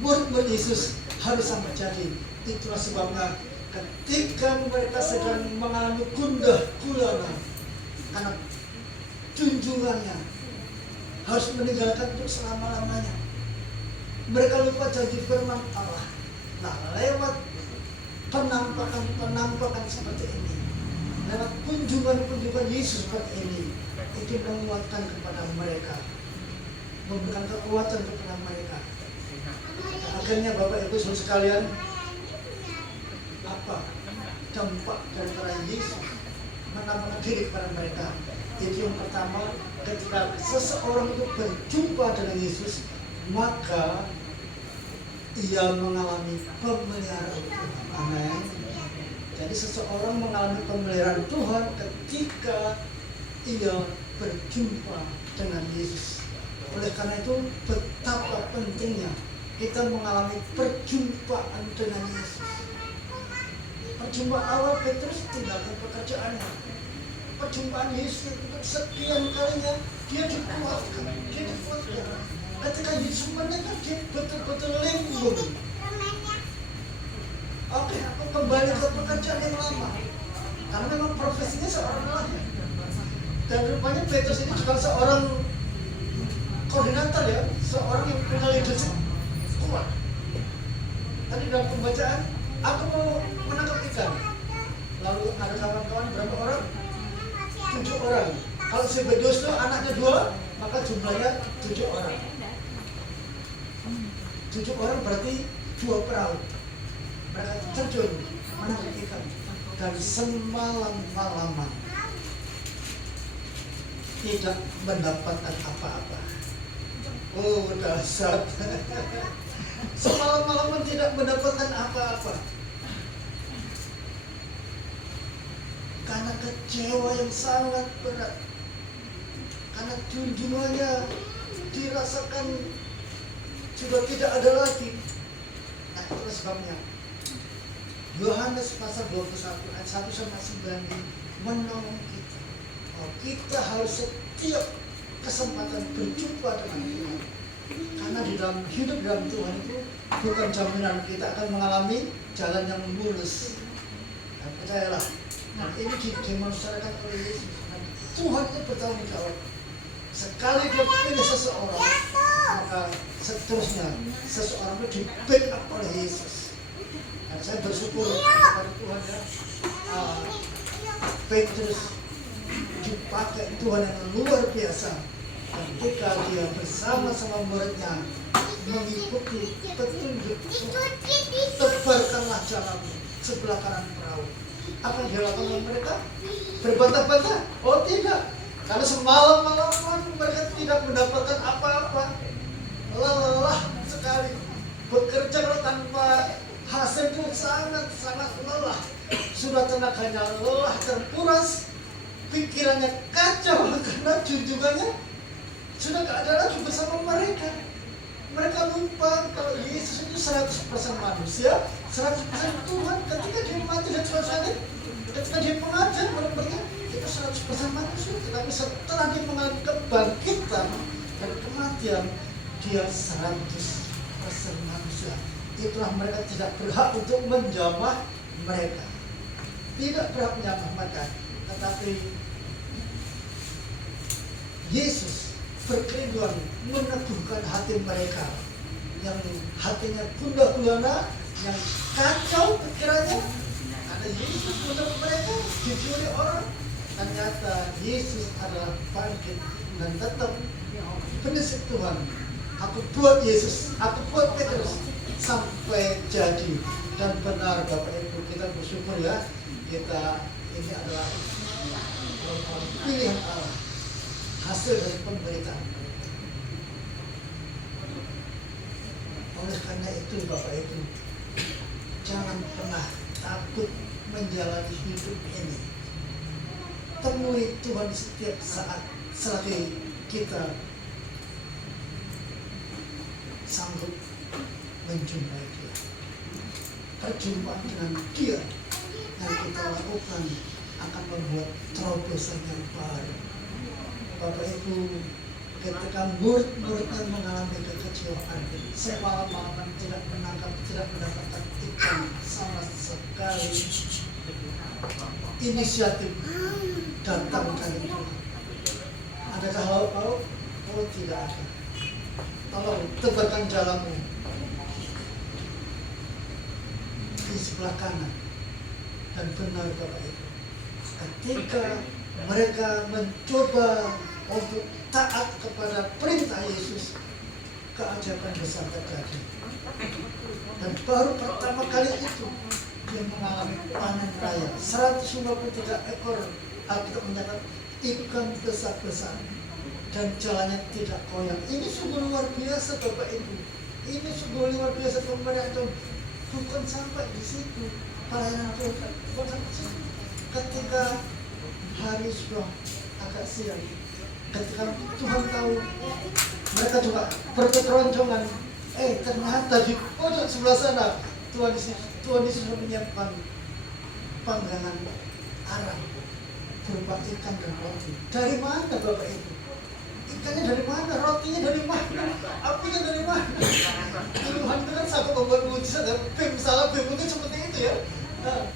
murid-murid Yesus harus sampai jadi. Itulah sebabnya ketika mereka sedang mengalami gundah gulana karena junjungannya harus meninggalkan untuk selama-lamanya, mereka lupa janji firman Allah. Nah, lewat penampakan seperti ini, lewat kunjungan Yesus seperti ini, itu menguatkan kepada mereka, memberikan kekuatan kepada mereka. Akhirnya Bapak Ibu Saudara sekalian, apa dampak daripada Yesus menampakkan diri kepada mereka? Itu yang pertama, ketika seseorang itu berjumpa dengan Yesus, maka ia mengalami pemeliharaan Tuhan. Amin. Jadi seseorang mengalami pemeliharaan Tuhan ketika ia berjumpa dengan Yesus. Oleh karena itu betapa pentingnya kita mengalami perjumpaan dengan Yesus. Perjumpaan awal Petrus tinggalkan pekerjaannya. Perjumpaan Yesus untuk sekian kalinya dia dikuatkan. Ketika Yesus mendengar, dia betul-betul limbung. Oke, aku kembali ke pekerjaan yang lama. Karena memang profesinya seorang nelayan. Dan rupanya Petrus ini juga seorang koordinator ya, seorang yang punya leadership kuat. Tadi dalam pembacaan, aku mau menangkap ikan. Lalu ada kawan-kawan berapa orang? 7 orang. Kalau Zebedeus itu anaknya 2, maka jumlahnya 7 orang. 7 orang berarti 2 perahu. Mereka terjun menangkap ikan. Dan semalam-malaman tidak mendapatkan apa-apa. Oh, dahsyat. Semalam-malaman tidak mendapatkan apa-apa. Karena kecewa yang sangat berat. Karena junjungannya dirasakan sudah tidak ada lagi. Nah, itulah sebabnya Yohanes pasal 21 ayat 1 sampai 9 menolong kita. Oh, kita harus setiap kesempatan berjumpa dengan Tuhan. Karena di dalam hidup dalam Tuhan itu bukan jaminan kita akan mengalami jalan yang mulus. Dan percayalah, dan ini didemonstrasikan oleh Yesus. Dan Tuhan itu bertanggung jawab. Sekali dia pilih seseorang, maka seterusnya seseorang itu di-backup oleh Yesus. Dan saya bersyukur kepada Tuhan ya, Petrus dipakai Tuhan yang luar biasa. Ketika dia bersama-sama muridnya mengikuti petunjuk Tuhan, tebarkanlah jalanmu sebelah kanan perahu. Apa yang dilakukan mereka? Berbantah-bantah? Oh tidak. Karena semalam-malaman mereka tidak mendapatkan apa-apa. Lelah sekali. Bekerja tanpa hasil itu sangat-sangat lelah. Sudah tenaganya lelah terkuras, pikirannya kacau karena junjungannya sudah gak ada lagi bersama mereka. Mereka lupa kalau Yesus itu 100% manusia, 100% Tuhan. Ketika dia mati dan salib, ketika dia mengajar benar-benar itu 100% manusia. Tetapi setelah dia mengalami kebangkitan dan kematian, dia 100% manusia. Itulah mereka tidak berhak untuk menjamah mereka. Tidak berhak menjamah mereka. Tetapi Yesus berkerinduan meneguhkan hati mereka yang hatinya gundah gulana, yang kacau pikirannya. Ada Yesus menurut mereka dicuri orang. Ternyata Yesus adalah bangkit dan tetap penisip Tuhan. Aku buat Yesus, aku buat Petrus sampai jadi dan benar. Bapak Ibu, kita bersyukur ya, kita ini adalah pilihan Allah, hasil dari pemberitaan. Oleh karena itu Bapak Ibu, jangan pernah takut menjalani hidup ini. Temui Tuhan setiap saat selagi kita sanggup menjumpai Dia. Perjumpaan dengan Dia yang kita lakukan akan membuat terobosan yang baru. Bapak Ibu, ketika murid-muridnya mengalami kekecewaan, semalam-malaman tidak menangkap, tidak mendapatkan ikan sama sekali, inisiatif datang dari Tuhan. Adakah lauk-lauk? Oh tidak ada. Tolong tebarkan jalanmu di sebelah kanan. Dan benar Bapak Ibu, ketika mereka mencoba untuk taat kepada perintah Yesus, keajaiban besar terjadi. Dan baru pertama kali itu dia mengalami panen raya. 153 ekor Alkitab mencatat ikan besar-besar. dan jalannya tidak goyang. Ini sungguh luar biasa Bapak Ibu. Ini sungguh luar biasa pemberian Tuhan. Bukan sampai di situ pelayanan Tuhan, bukan sampai di situ. Ketika hari sudah agak siang, ketika Tuhan tahu mereka juga berkeroncongan, ternyata di pojok sebelah sana Tuhan Yesus sudah menyiapkan panggangan arang berupa ikan dan roti. Dari mana Bapak Ibu? Ikannya dari mana? Rotinya dari mana? Apinya dari mana? Tuhan itu kan sanggup membuat mujizat ya. Misalnya mungkin seperti itu ya. Nah,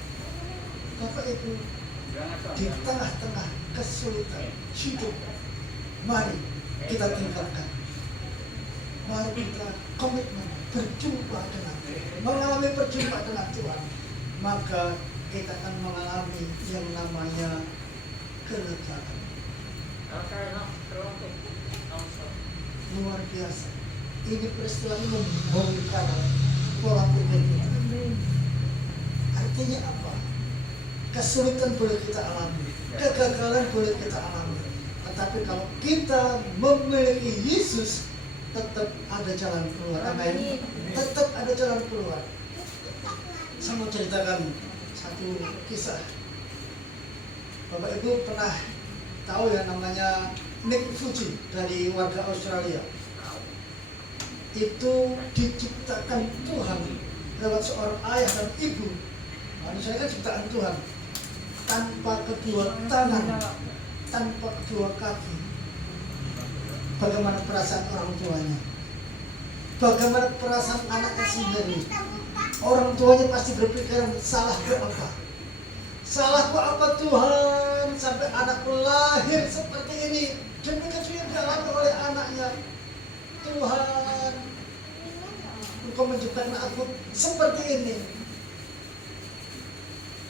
Bapak Ibu, di tengah-tengah kesulitan hidup, mari kita tinggalkan. Mari kita komitmen berjumpa dengan mengalami perjumpaan dengan Tuhan. Maka kita akan mengalami yang namanya kelegaan. Luar biasa. Ini peristiwa ini membongkar pola pikir kita. Artinya apa? Kesulitan boleh kita alami, kegagalan boleh kita alami. Tetapi kalau kita memiliki Yesus, tetap ada jalan keluar. Amin. Tetap ada jalan keluar. Saya mau ceritakan satu kisah. Bapak Ibu pernah tahu ya namanya Nick Fuji dari warga Australia. Itu diciptakan Tuhan lewat seorang ayah dan ibu. Manusia kan ciptaan Tuhan. Tanpa kedua tangan, tanpa kedua kaki. Bagaimana perasaan orang tuanya? Bagaimana perasaan anaknya sendiri? Orang tuanya pasti berpikir, salahku apa? Salahku apa Tuhan? Sampai anakku lahir seperti ini. Demikian juga dialami oleh anaknya. Tuhan, Engkau menciptakan aku seperti ini.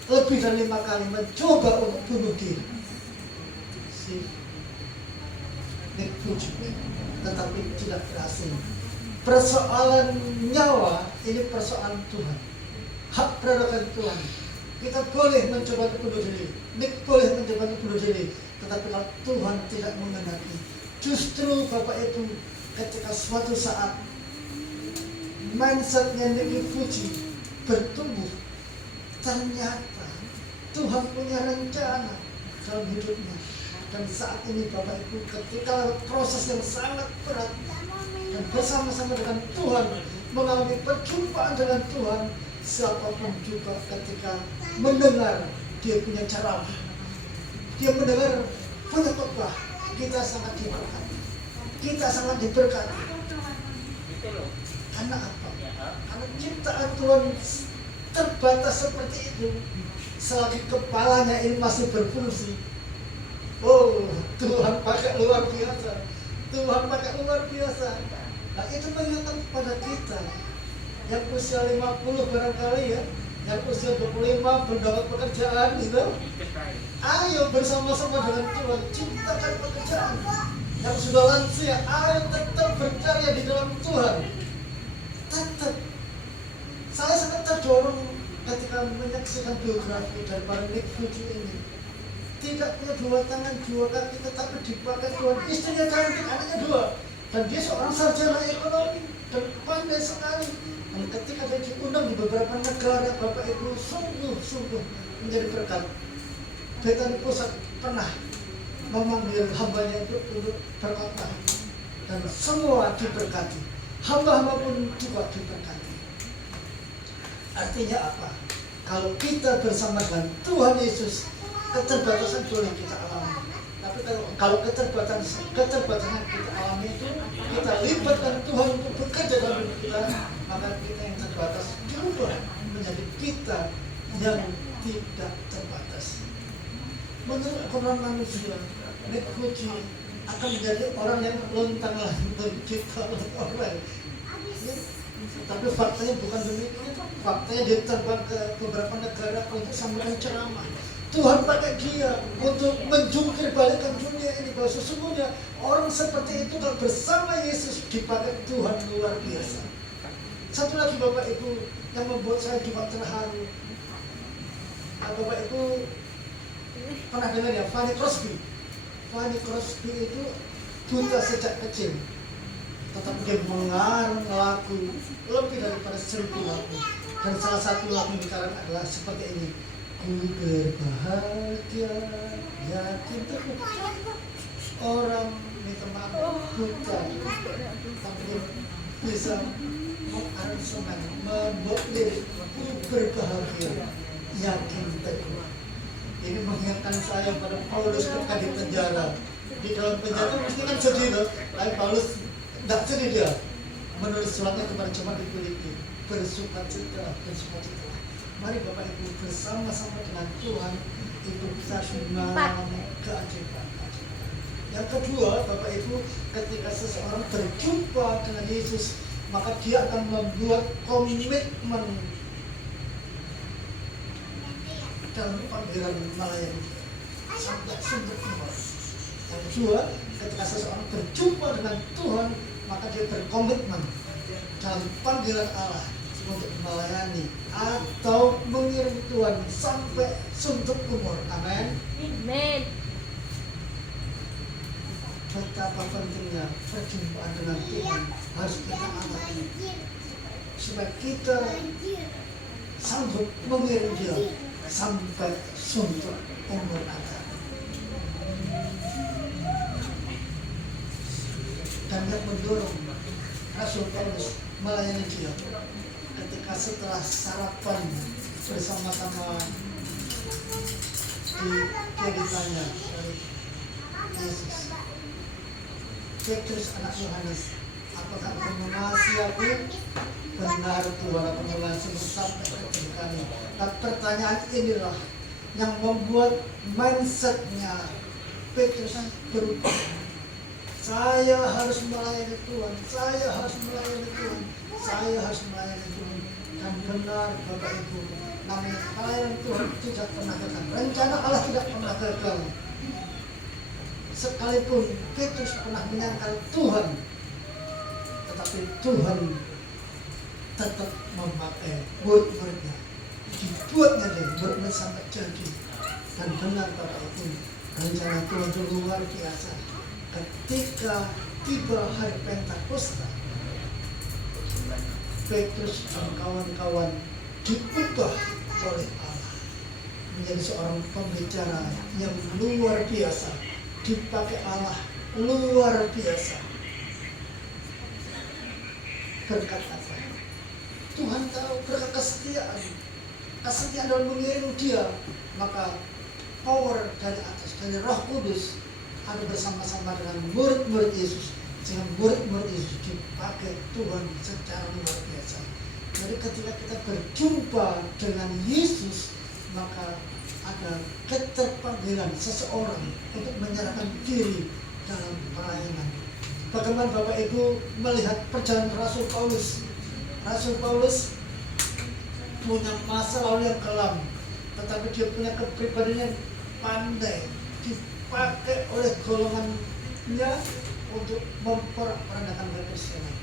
Lebih dari 5 kali mencoba untuk bunuh diri. Si Nick Fuji, tetapi tidak berhasil. Persoalan nyawa ini persoalan Tuhan, hak prerogatif Tuhan. Kita boleh mencoba untuk bunuh diri, Nick boleh mencoba untuk bunuh diri, tetapi kalau Tuhan tidak mengendaki, justru Bapak Ibu, ketika suatu saat mindsetnya Nick Fuji bertumbuh, ternyata Tuhan punya rencana dalam hidupnya. Dan saat ini Bapak Ibu, ketika proses yang sangat berat dan bersama-sama dengan Tuhan mengalami perjumpaan dengan Tuhan, siapapun juga ketika mendengar dia punya ceramah, dia mendengar punya khotbah, kita sangat diberkati. Kita sangat diberkati. Karena apa? Karena ciptaan Tuhan terbatas seperti itu. Selagi kepalanya ini masih berfungsi, oh, Tuhan pakai luar biasa. Tuhan pakai luar biasa. Nah, itu mengingatkan kepada kita yang usia 50 barangkali ya, yang usia 25 mendapat pekerjaan gitu. Ayo bersama-sama dengan Tuhan ciptakan pekerjaan. Yang sudah lansia, ayo tetap berkarya di dalam Tuhan. Tetap. Saya sangat terdorong ketika menyaksikan biografi daripada Nick Fuji ini. Tidak punya 2 tangan, 2 kaki, tetapi dipakai Tuhan. Istrinya cantik, anaknya 2. Dan dia seorang sarjana ekonomi dan pandai sekali. Dan ketika dia diundang di beberapa negara, Bapak Ibu, sungguh menjadi berkat. Bethany Pusat pernah memanggil hambanya itu untuk berkhotbah. Dan semua diberkati. Hamba-hamba pun juga diberkati. Artinya apa? Kalau kita bersama dengan Tuhan Yesus, keterbatasan boleh kita alami. Tapi kalau keterbatasan kita alami itu, kita libatkan Tuhan untuk bekerja dalam hidup kita, maka kita yang terbatas diubah menjadi kita yang tidak terbatas. Menurut ukuran manusia, Nick Fuji akan menjadi orang yang lontang-lantung kita orang. Tapi faktanya bukan demikian. Faktanya dia terbang ke beberapa negara untuk sampaikan ceramah. Tuhan pakai dia untuk menjungkir balikkan dunia ini, bahwa sesungguhnya orang seperti itu kalau bersama Yesus dipakai Tuhan luar biasa. Satu lagi Bapak Ibu yang membuat saya juga terharu. Bapak Ibu pernah dengar ya Fanny Crosby? Fanny Crosby itu buta sejak kecil, tetapi dia mengarang lagu lebih daripada 1000 lagu. Dan salah satu lagu yang dikarang adalah seperti ini: ku berbahagia, yakin teguh. Orang minta maaf buta, tapi dia bisa mengaransemen, membuat lirik ku berbahagia, yakin teguh. Ini mengingatkan saya pada Paulus ketika di penjara. Di dalam penjara mesti kan sedih loh, tapi Paulus tidak sedih dia. Menulis suratnya kepada jemaat di Filipi, bersukacita. Mari Bapak Ibu bersama-sama dengan Tuhan itu bisa mengalami keajaiban. Yang kedua, Bapak Ibu, ketika seseorang berjumpa dengan Yesus, maka dia akan membuat komitmen dalam panggilan melayani sampai sumber keluar. Yang kedua, ketika seseorang berjumpa dengan Tuhan, maka dia berkomitmen dalam panggilan Allah untuk melayani atau mengirim Tuhan sampai sumber umur. Amin. Amin. Betapa pentingnya perjumpaan dengan Tuhan harus kita alami supaya kita sanggup mengirim dia sampai sumber umur kita. Dan yang mendorong Rasul Paulus melayani dia ketika setelah sarapan bersama-sama dia ditanya oleh Yesus, Petrus anak Yohanes, apakah engkau mengasihi aku? Benar Tuhan, aku mengasihi sampai ke kami. Nah, pertanyaan inilah yang membuat mindsetnya Petrus berubah. Saya harus melayani Tuhan, saya harus melayani Tuhan, saya harus melayani Tuhan. Dan benar Bapak Ibu, namanya pelayanan Tuhan tidak pernah gagal. Rencana Allah tidak pernah gagal. Sekalipun Petrus pernah menyangkal Tuhan, tetapi Tuhan tetap memakai murid-muridnya, dibuatnya deh murid-murid sampai jadi. Dan benar Bapak Ibu, rencana Tuhan itu luar biasa. Ketika tiba hari Pentakosta, Petrus dan kawan-kawan diubah oleh Allah menjadi seorang pembicara yang luar biasa, dipakai Allah luar biasa. Berkat apa? Tuhan tahu, berkat kesetiaan dalam mengirim dia, maka power dari atas, dari Roh Kudus ada bersama-sama dengan murid-murid Yesus, sehingga murid-murid Yesus dipakai Tuhan secara luar biasa. Jadi ketika kita berjumpa dengan Yesus, maka ada keterpanggilan seseorang untuk menyerahkan diri dalam pelayanan. Bagaimana Bapak Ibu melihat perjalanan Rasul Paulus? Rasul Paulus punya masa lalu yang kelam, tetapi dia punya kepribadian yang pandai, dipakai oleh golongannya untuk memperandakan kekristenan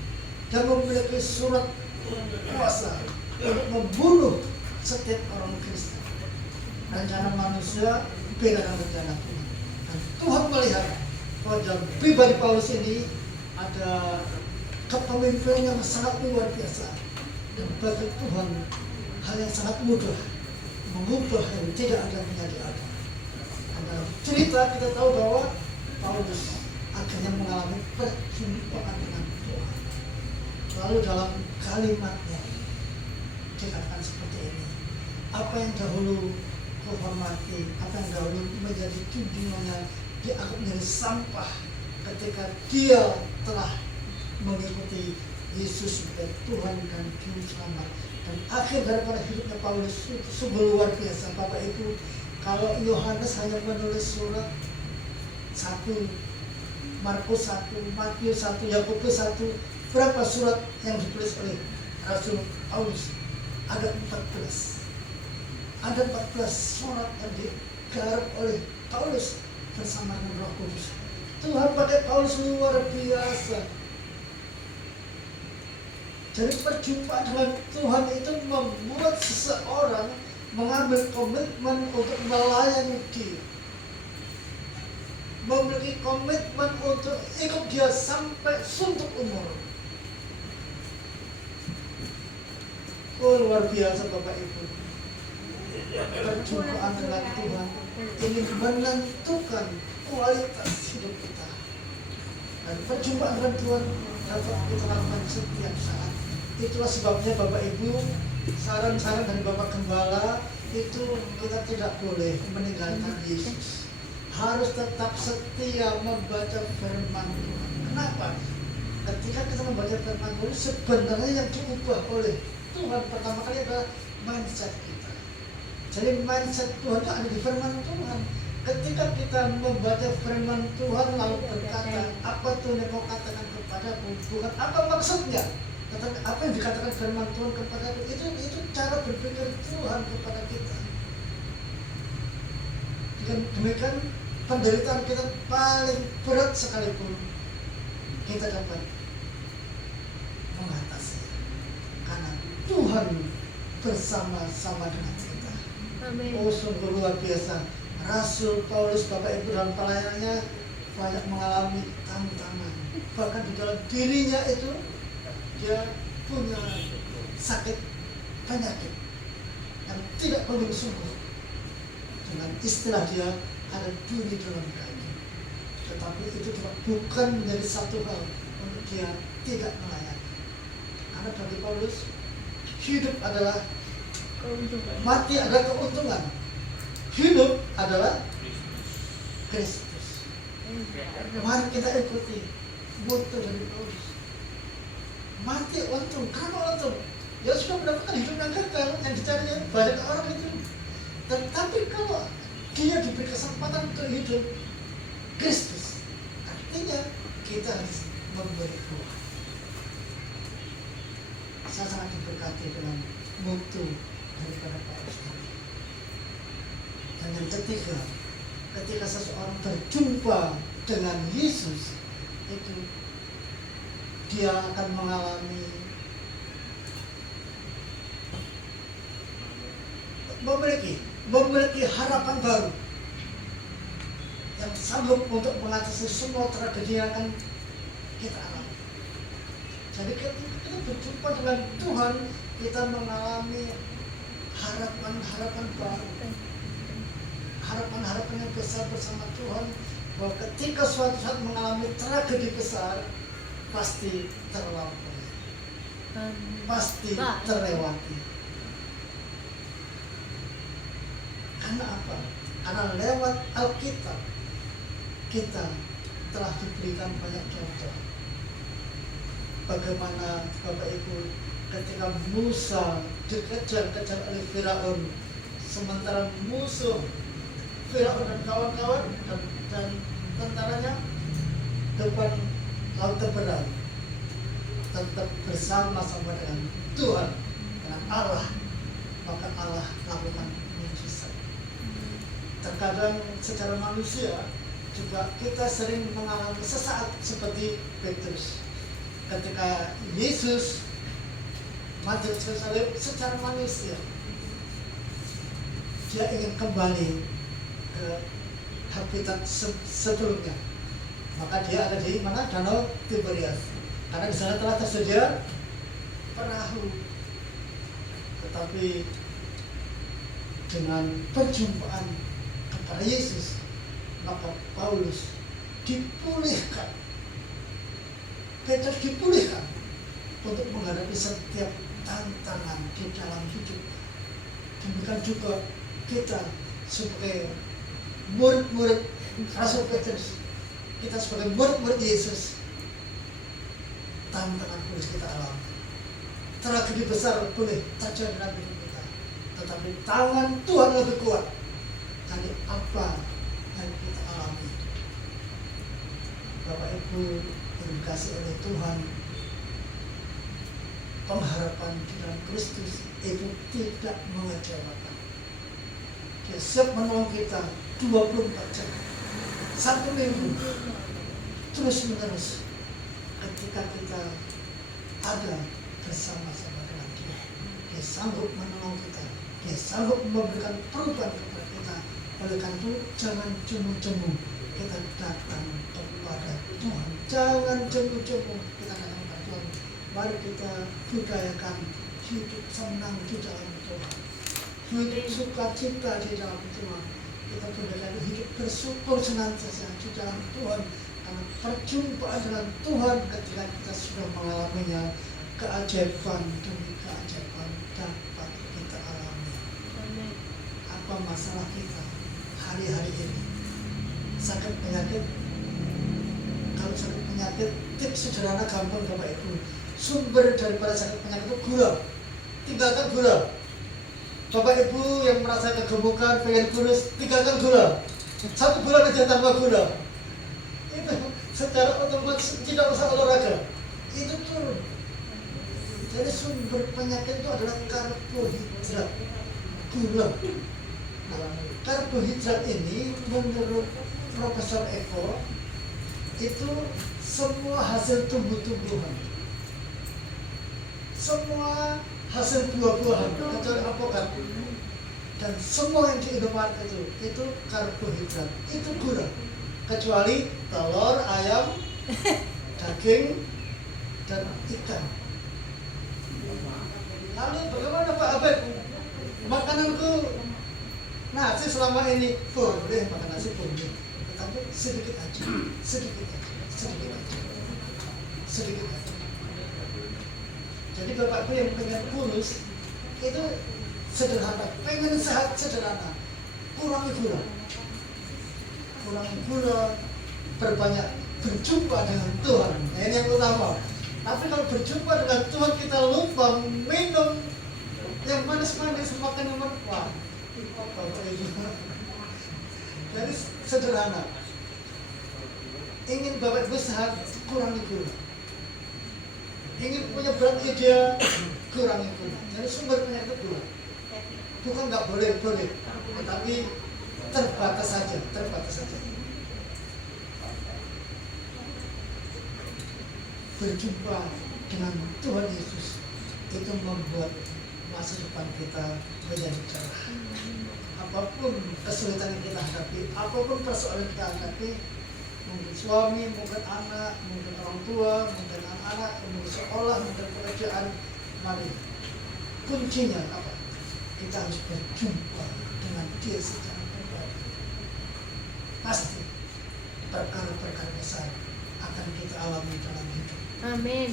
dan memiliki surat kuasa untuk membunuh setiap orang Kristen. Rencana manusia beda dengan rencana Tuhan. Dan Tuhan melihat bahwa dalam pribadi Paulus ini ada kepemimpinan yang sangat luar biasa. Dan bagi Tuhan hal yang sangat mudah mengubah yang tidak ada menjadi ada. Dan dalam cerita kita tahu bahwa Paulus akhirnya mengalami perjumpaan dengan Tuhan. Lalu dalam kalimatnya dikatakan seperti ini: apa yang dahulu kau hormati, apa yang dahulu menjadi junjungannya, dianggap menjadi sampah ketika dia telah mengikuti Yesus sebagai Tuhan dan Juru Selamat. Dan akhir daripada hidupnya Paulus itu sungguh luar biasa. Bapak Ibu, kalau Yohanes hanya menulis surat 1, Markus 1, Matius 1, Yakobus 1, berapa surat yang ditulis oleh Rasul Paulus? Ada 14. Ada 14 surat yang digarap oleh Paulus bersama dengan Roh Kudus. Tuhan pakai Paulus luar biasa. Jadi perjumpaan dengan Tuhan itu membuat seseorang mengambil komitmen untuk melayani Dia. memiliki komitmen untuk ikut dia sampai suntuk umur. Oh, luar biasa Bapak Ibu. Perjumpaan dengan Tuhan ini menentukan kualitas hidup kita. Dan perjumpaan dengan Tuhan dapat kita lakukan setiap saat. Itulah sebabnya Bapak Ibu, saran-saran dari Bapak Gembala itu kita tidak boleh meninggalkan Yesus. Harus tetap setia membaca firman Tuhan. Kenapa? Ketika kita membaca firman Tuhan, sebenarnya yang diubah oleh Tuhan pertama kali adalah mindset kita. Jadi mindset Tuhan itu ada di firman Tuhan. Ketika kita membaca firman Tuhan lalu berkata, apa Tuhan yang kau katakan kepadaku? Bukan apa maksudnya, tetapi apa yang dikatakan firman Tuhan kepadaku. Itu cara berpikir Tuhan kepada kita. Dengan demikian penderitaan kita paling berat sekalipun kita dapat mengatasi, karena Tuhan bersama-sama dengan kita. Amin. Oh, sungguh luar biasa. Rasul Paulus Bapak Ibu dalam pelayanannya banyak mengalami tantangan. Bahkan di dalam dirinya itu dia punya sakit penyakit yang tidak perlu sungguh. Dengan istilah dia ada duri dalam daging. Tetapi itu bukan menjadi satu hal untuk dia tidak melayani. Karena bagi Paulus, hidup adalah mati adalah keuntungan. Hidup adalah Kristus. Mari kita ikuti moto dari Paulus. Mati untung, karena untung. Ya sudah mendapatkan hidup yang kekal, yang dicarinya banyak orang itu. Tetapi kalau dia diberi kesempatan untuk hidup Kristus, artinya kita harus memberi buah. Saya sangat diberkati dengan mutu daripada Paulus ini. Dan yang ketiga, ketika seseorang berjumpa dengan Yesus, itu dia akan mengalami memiliki harapan baru yang sanggup untuk mengatasi semua tragedi yang akan kita alami. Jadi ketika kita berjumpa dengan Tuhan, kita mengalami harapan-harapan baru, harapan-harapan yang besar bersama Tuhan, bahwa ketika suatu saat mengalami tragedi besar, pasti terlampaui, pasti terlewati. Karena apa? Karena lewat Alkitab kita telah diberikan banyak contoh. Bagaimana Bapak Ibu ketika Musa dikejar-kejar oleh Firaun, sementara musuh Firaun dan kawan-kawan dan tentaranya depan laut terberat, tetap bersama-sama dengan Tuhan, dengan Allah, maka Allah lakukan mujizat. Terkadang secara manusia juga kita sering mengalami sesaat seperti Petrus. Ketika Yesus mati salib secara manusia, dia ingin kembali ke habitat sebelumnya. Maka dia ada di mana? Danau Tiberias. Karena di sana telah tersedia perahu. Tetapi dengan perjumpaan kepada Yesus, maka Paulus dipulihkan, Petrus dipulihkan untuk menghadapi setiap tantangan di dalam hidup. Demikian juga kita sebagai murid-murid Rasul Petrus, kita sebagai murid-murid Yesus, tantangan boleh kita alami, tragedi besar boleh terjadi dalam hidup kita, tetapi tangan Tuhan lebih kuat dari apa yang kita alami. Bapak Ibu yang dikasihi oleh Tuhan, pengharapan di dalam Kristus itu tidak mengecewakan. Dia siap menolong kita 24 jam, 1 minggu, terus menerus. Ketika kita ada bersama-sama dengan Dia, Dia sanggup menolong kita, Dia sanggup memberikan perubahan kepada kita. Oleh karena itu jangan jemu-jemu kita datang kepada Tuhan. Jangan jemu-jemu kita datang kepada Tuhan. Mari kita budayakan hidup senang di dalam Tuhan, hidup sukacita di dalam Tuhan. Kita budayakan hidup bersyukur senantiasa di dalam Tuhan. Karena perjumpaan dengan Tuhan ketika kita sudah mengalaminya, keajaiban demi keajaiban dapat kita alami. Apa masalah kita hari-hari ini? Sakit penyakit. Kalau sakit penyakit, tips sederhana gampang Bapak Ibu. Sumber daripada sakit penyakit itu gula. Tinggalkan gula. Bapak Ibu yang merasa kegemukan, pengen kurus, tinggalkan gula. 1 bulan aja tanpa gula. Itu secara otomatis tidak usah olahraga. Itu turun. Jadi sumber penyakit itu adalah karbohidrat, gula. Nah, karbohidrat ini menurut Profesor Eko itu semua hasil tumbuh-tumbuhan, semua hasil buah-buahan kecuali apokat, dan semua yang di Indomaret itu karbohidrat, itu gula, kecuali telur, ayam, daging, dan ikan. Lalu bagaimana Pak Abed? Makananku nasi selama ini boleh makan nasi boleh, tetapi sedikit aja, sedikit aja, sedikit aja, sedikit aja. Jadi Bapak Ibu yang pengen kurus itu sederhana, pengen sehat sederhana, kurangi gula, berbanyak berjumpa dengan Tuhan. Nah, ini yang utama. Tapi kalau berjumpa dengan Tuhan kita lupa minum yang manis-manis, makan yang manis, wah, Bapak Ibu. Jadi sederhana. Ingin Bapak Ibu sehat, kurangi gula. Ingin punya berat ideal, kurangi gula. Jadi sumber penyakit gula. Bukan nggak boleh, tetapi terbatas saja, Berjumpa dengan Tuhan Yesus itu membuat masa depan kita menjadi cerah. Apapun kesulitan yang kita hadapi, apapun persoalan yang kita hadapi, mungkin suami, mungkin anak, mungkin orang tua, mungkin anak-anak, mungkin sekolah, mungkin pekerjaan, mari kuncinya apa? Kita harus berjumpa dengan Dia secara pribadi. Pasti perkara-perkara besar akan kita alami dalam hidup. Amin.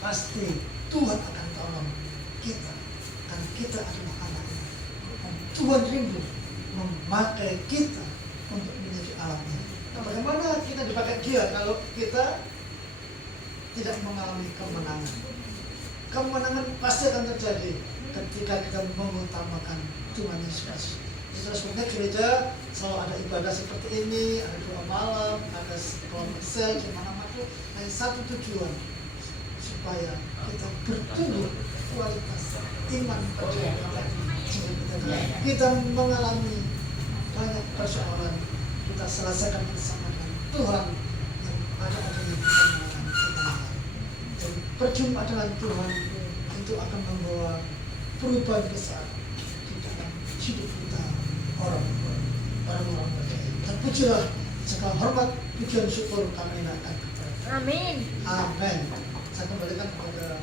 Pasti Tuhan akan tolong kita, karena kita adalah anaknya. Dan Tuhan rindu memakai kita untuk menjadi alatnya. Nah, bagaimana kita dipakai Dia kalau kita tidak mengalami kemenangan? Kemenangan pasti akan terjadi ketika kita mengutamakan Tuhan Yesus. Itu sebabnya gereja selalu ada ibadah seperti ini, ada doa malam, ada kelompok sel di mana-mana. Hanya satu tujuan, supaya kita bertumbuh kualitas iman percaya kita mengalami banyak persoalan, kita selesaikan bersama dengan Tuhan yang ada-adanya kita mengalami kemenangan. Dan berjumpa dengan Tuhan itu akan membawa perubahan besar di dalam hidup kita orang-orang percaya. Dan pujilah, segala hormat, pujian, syukur kami naikkan kepada Amin. Amin. Saya kembalikan kepada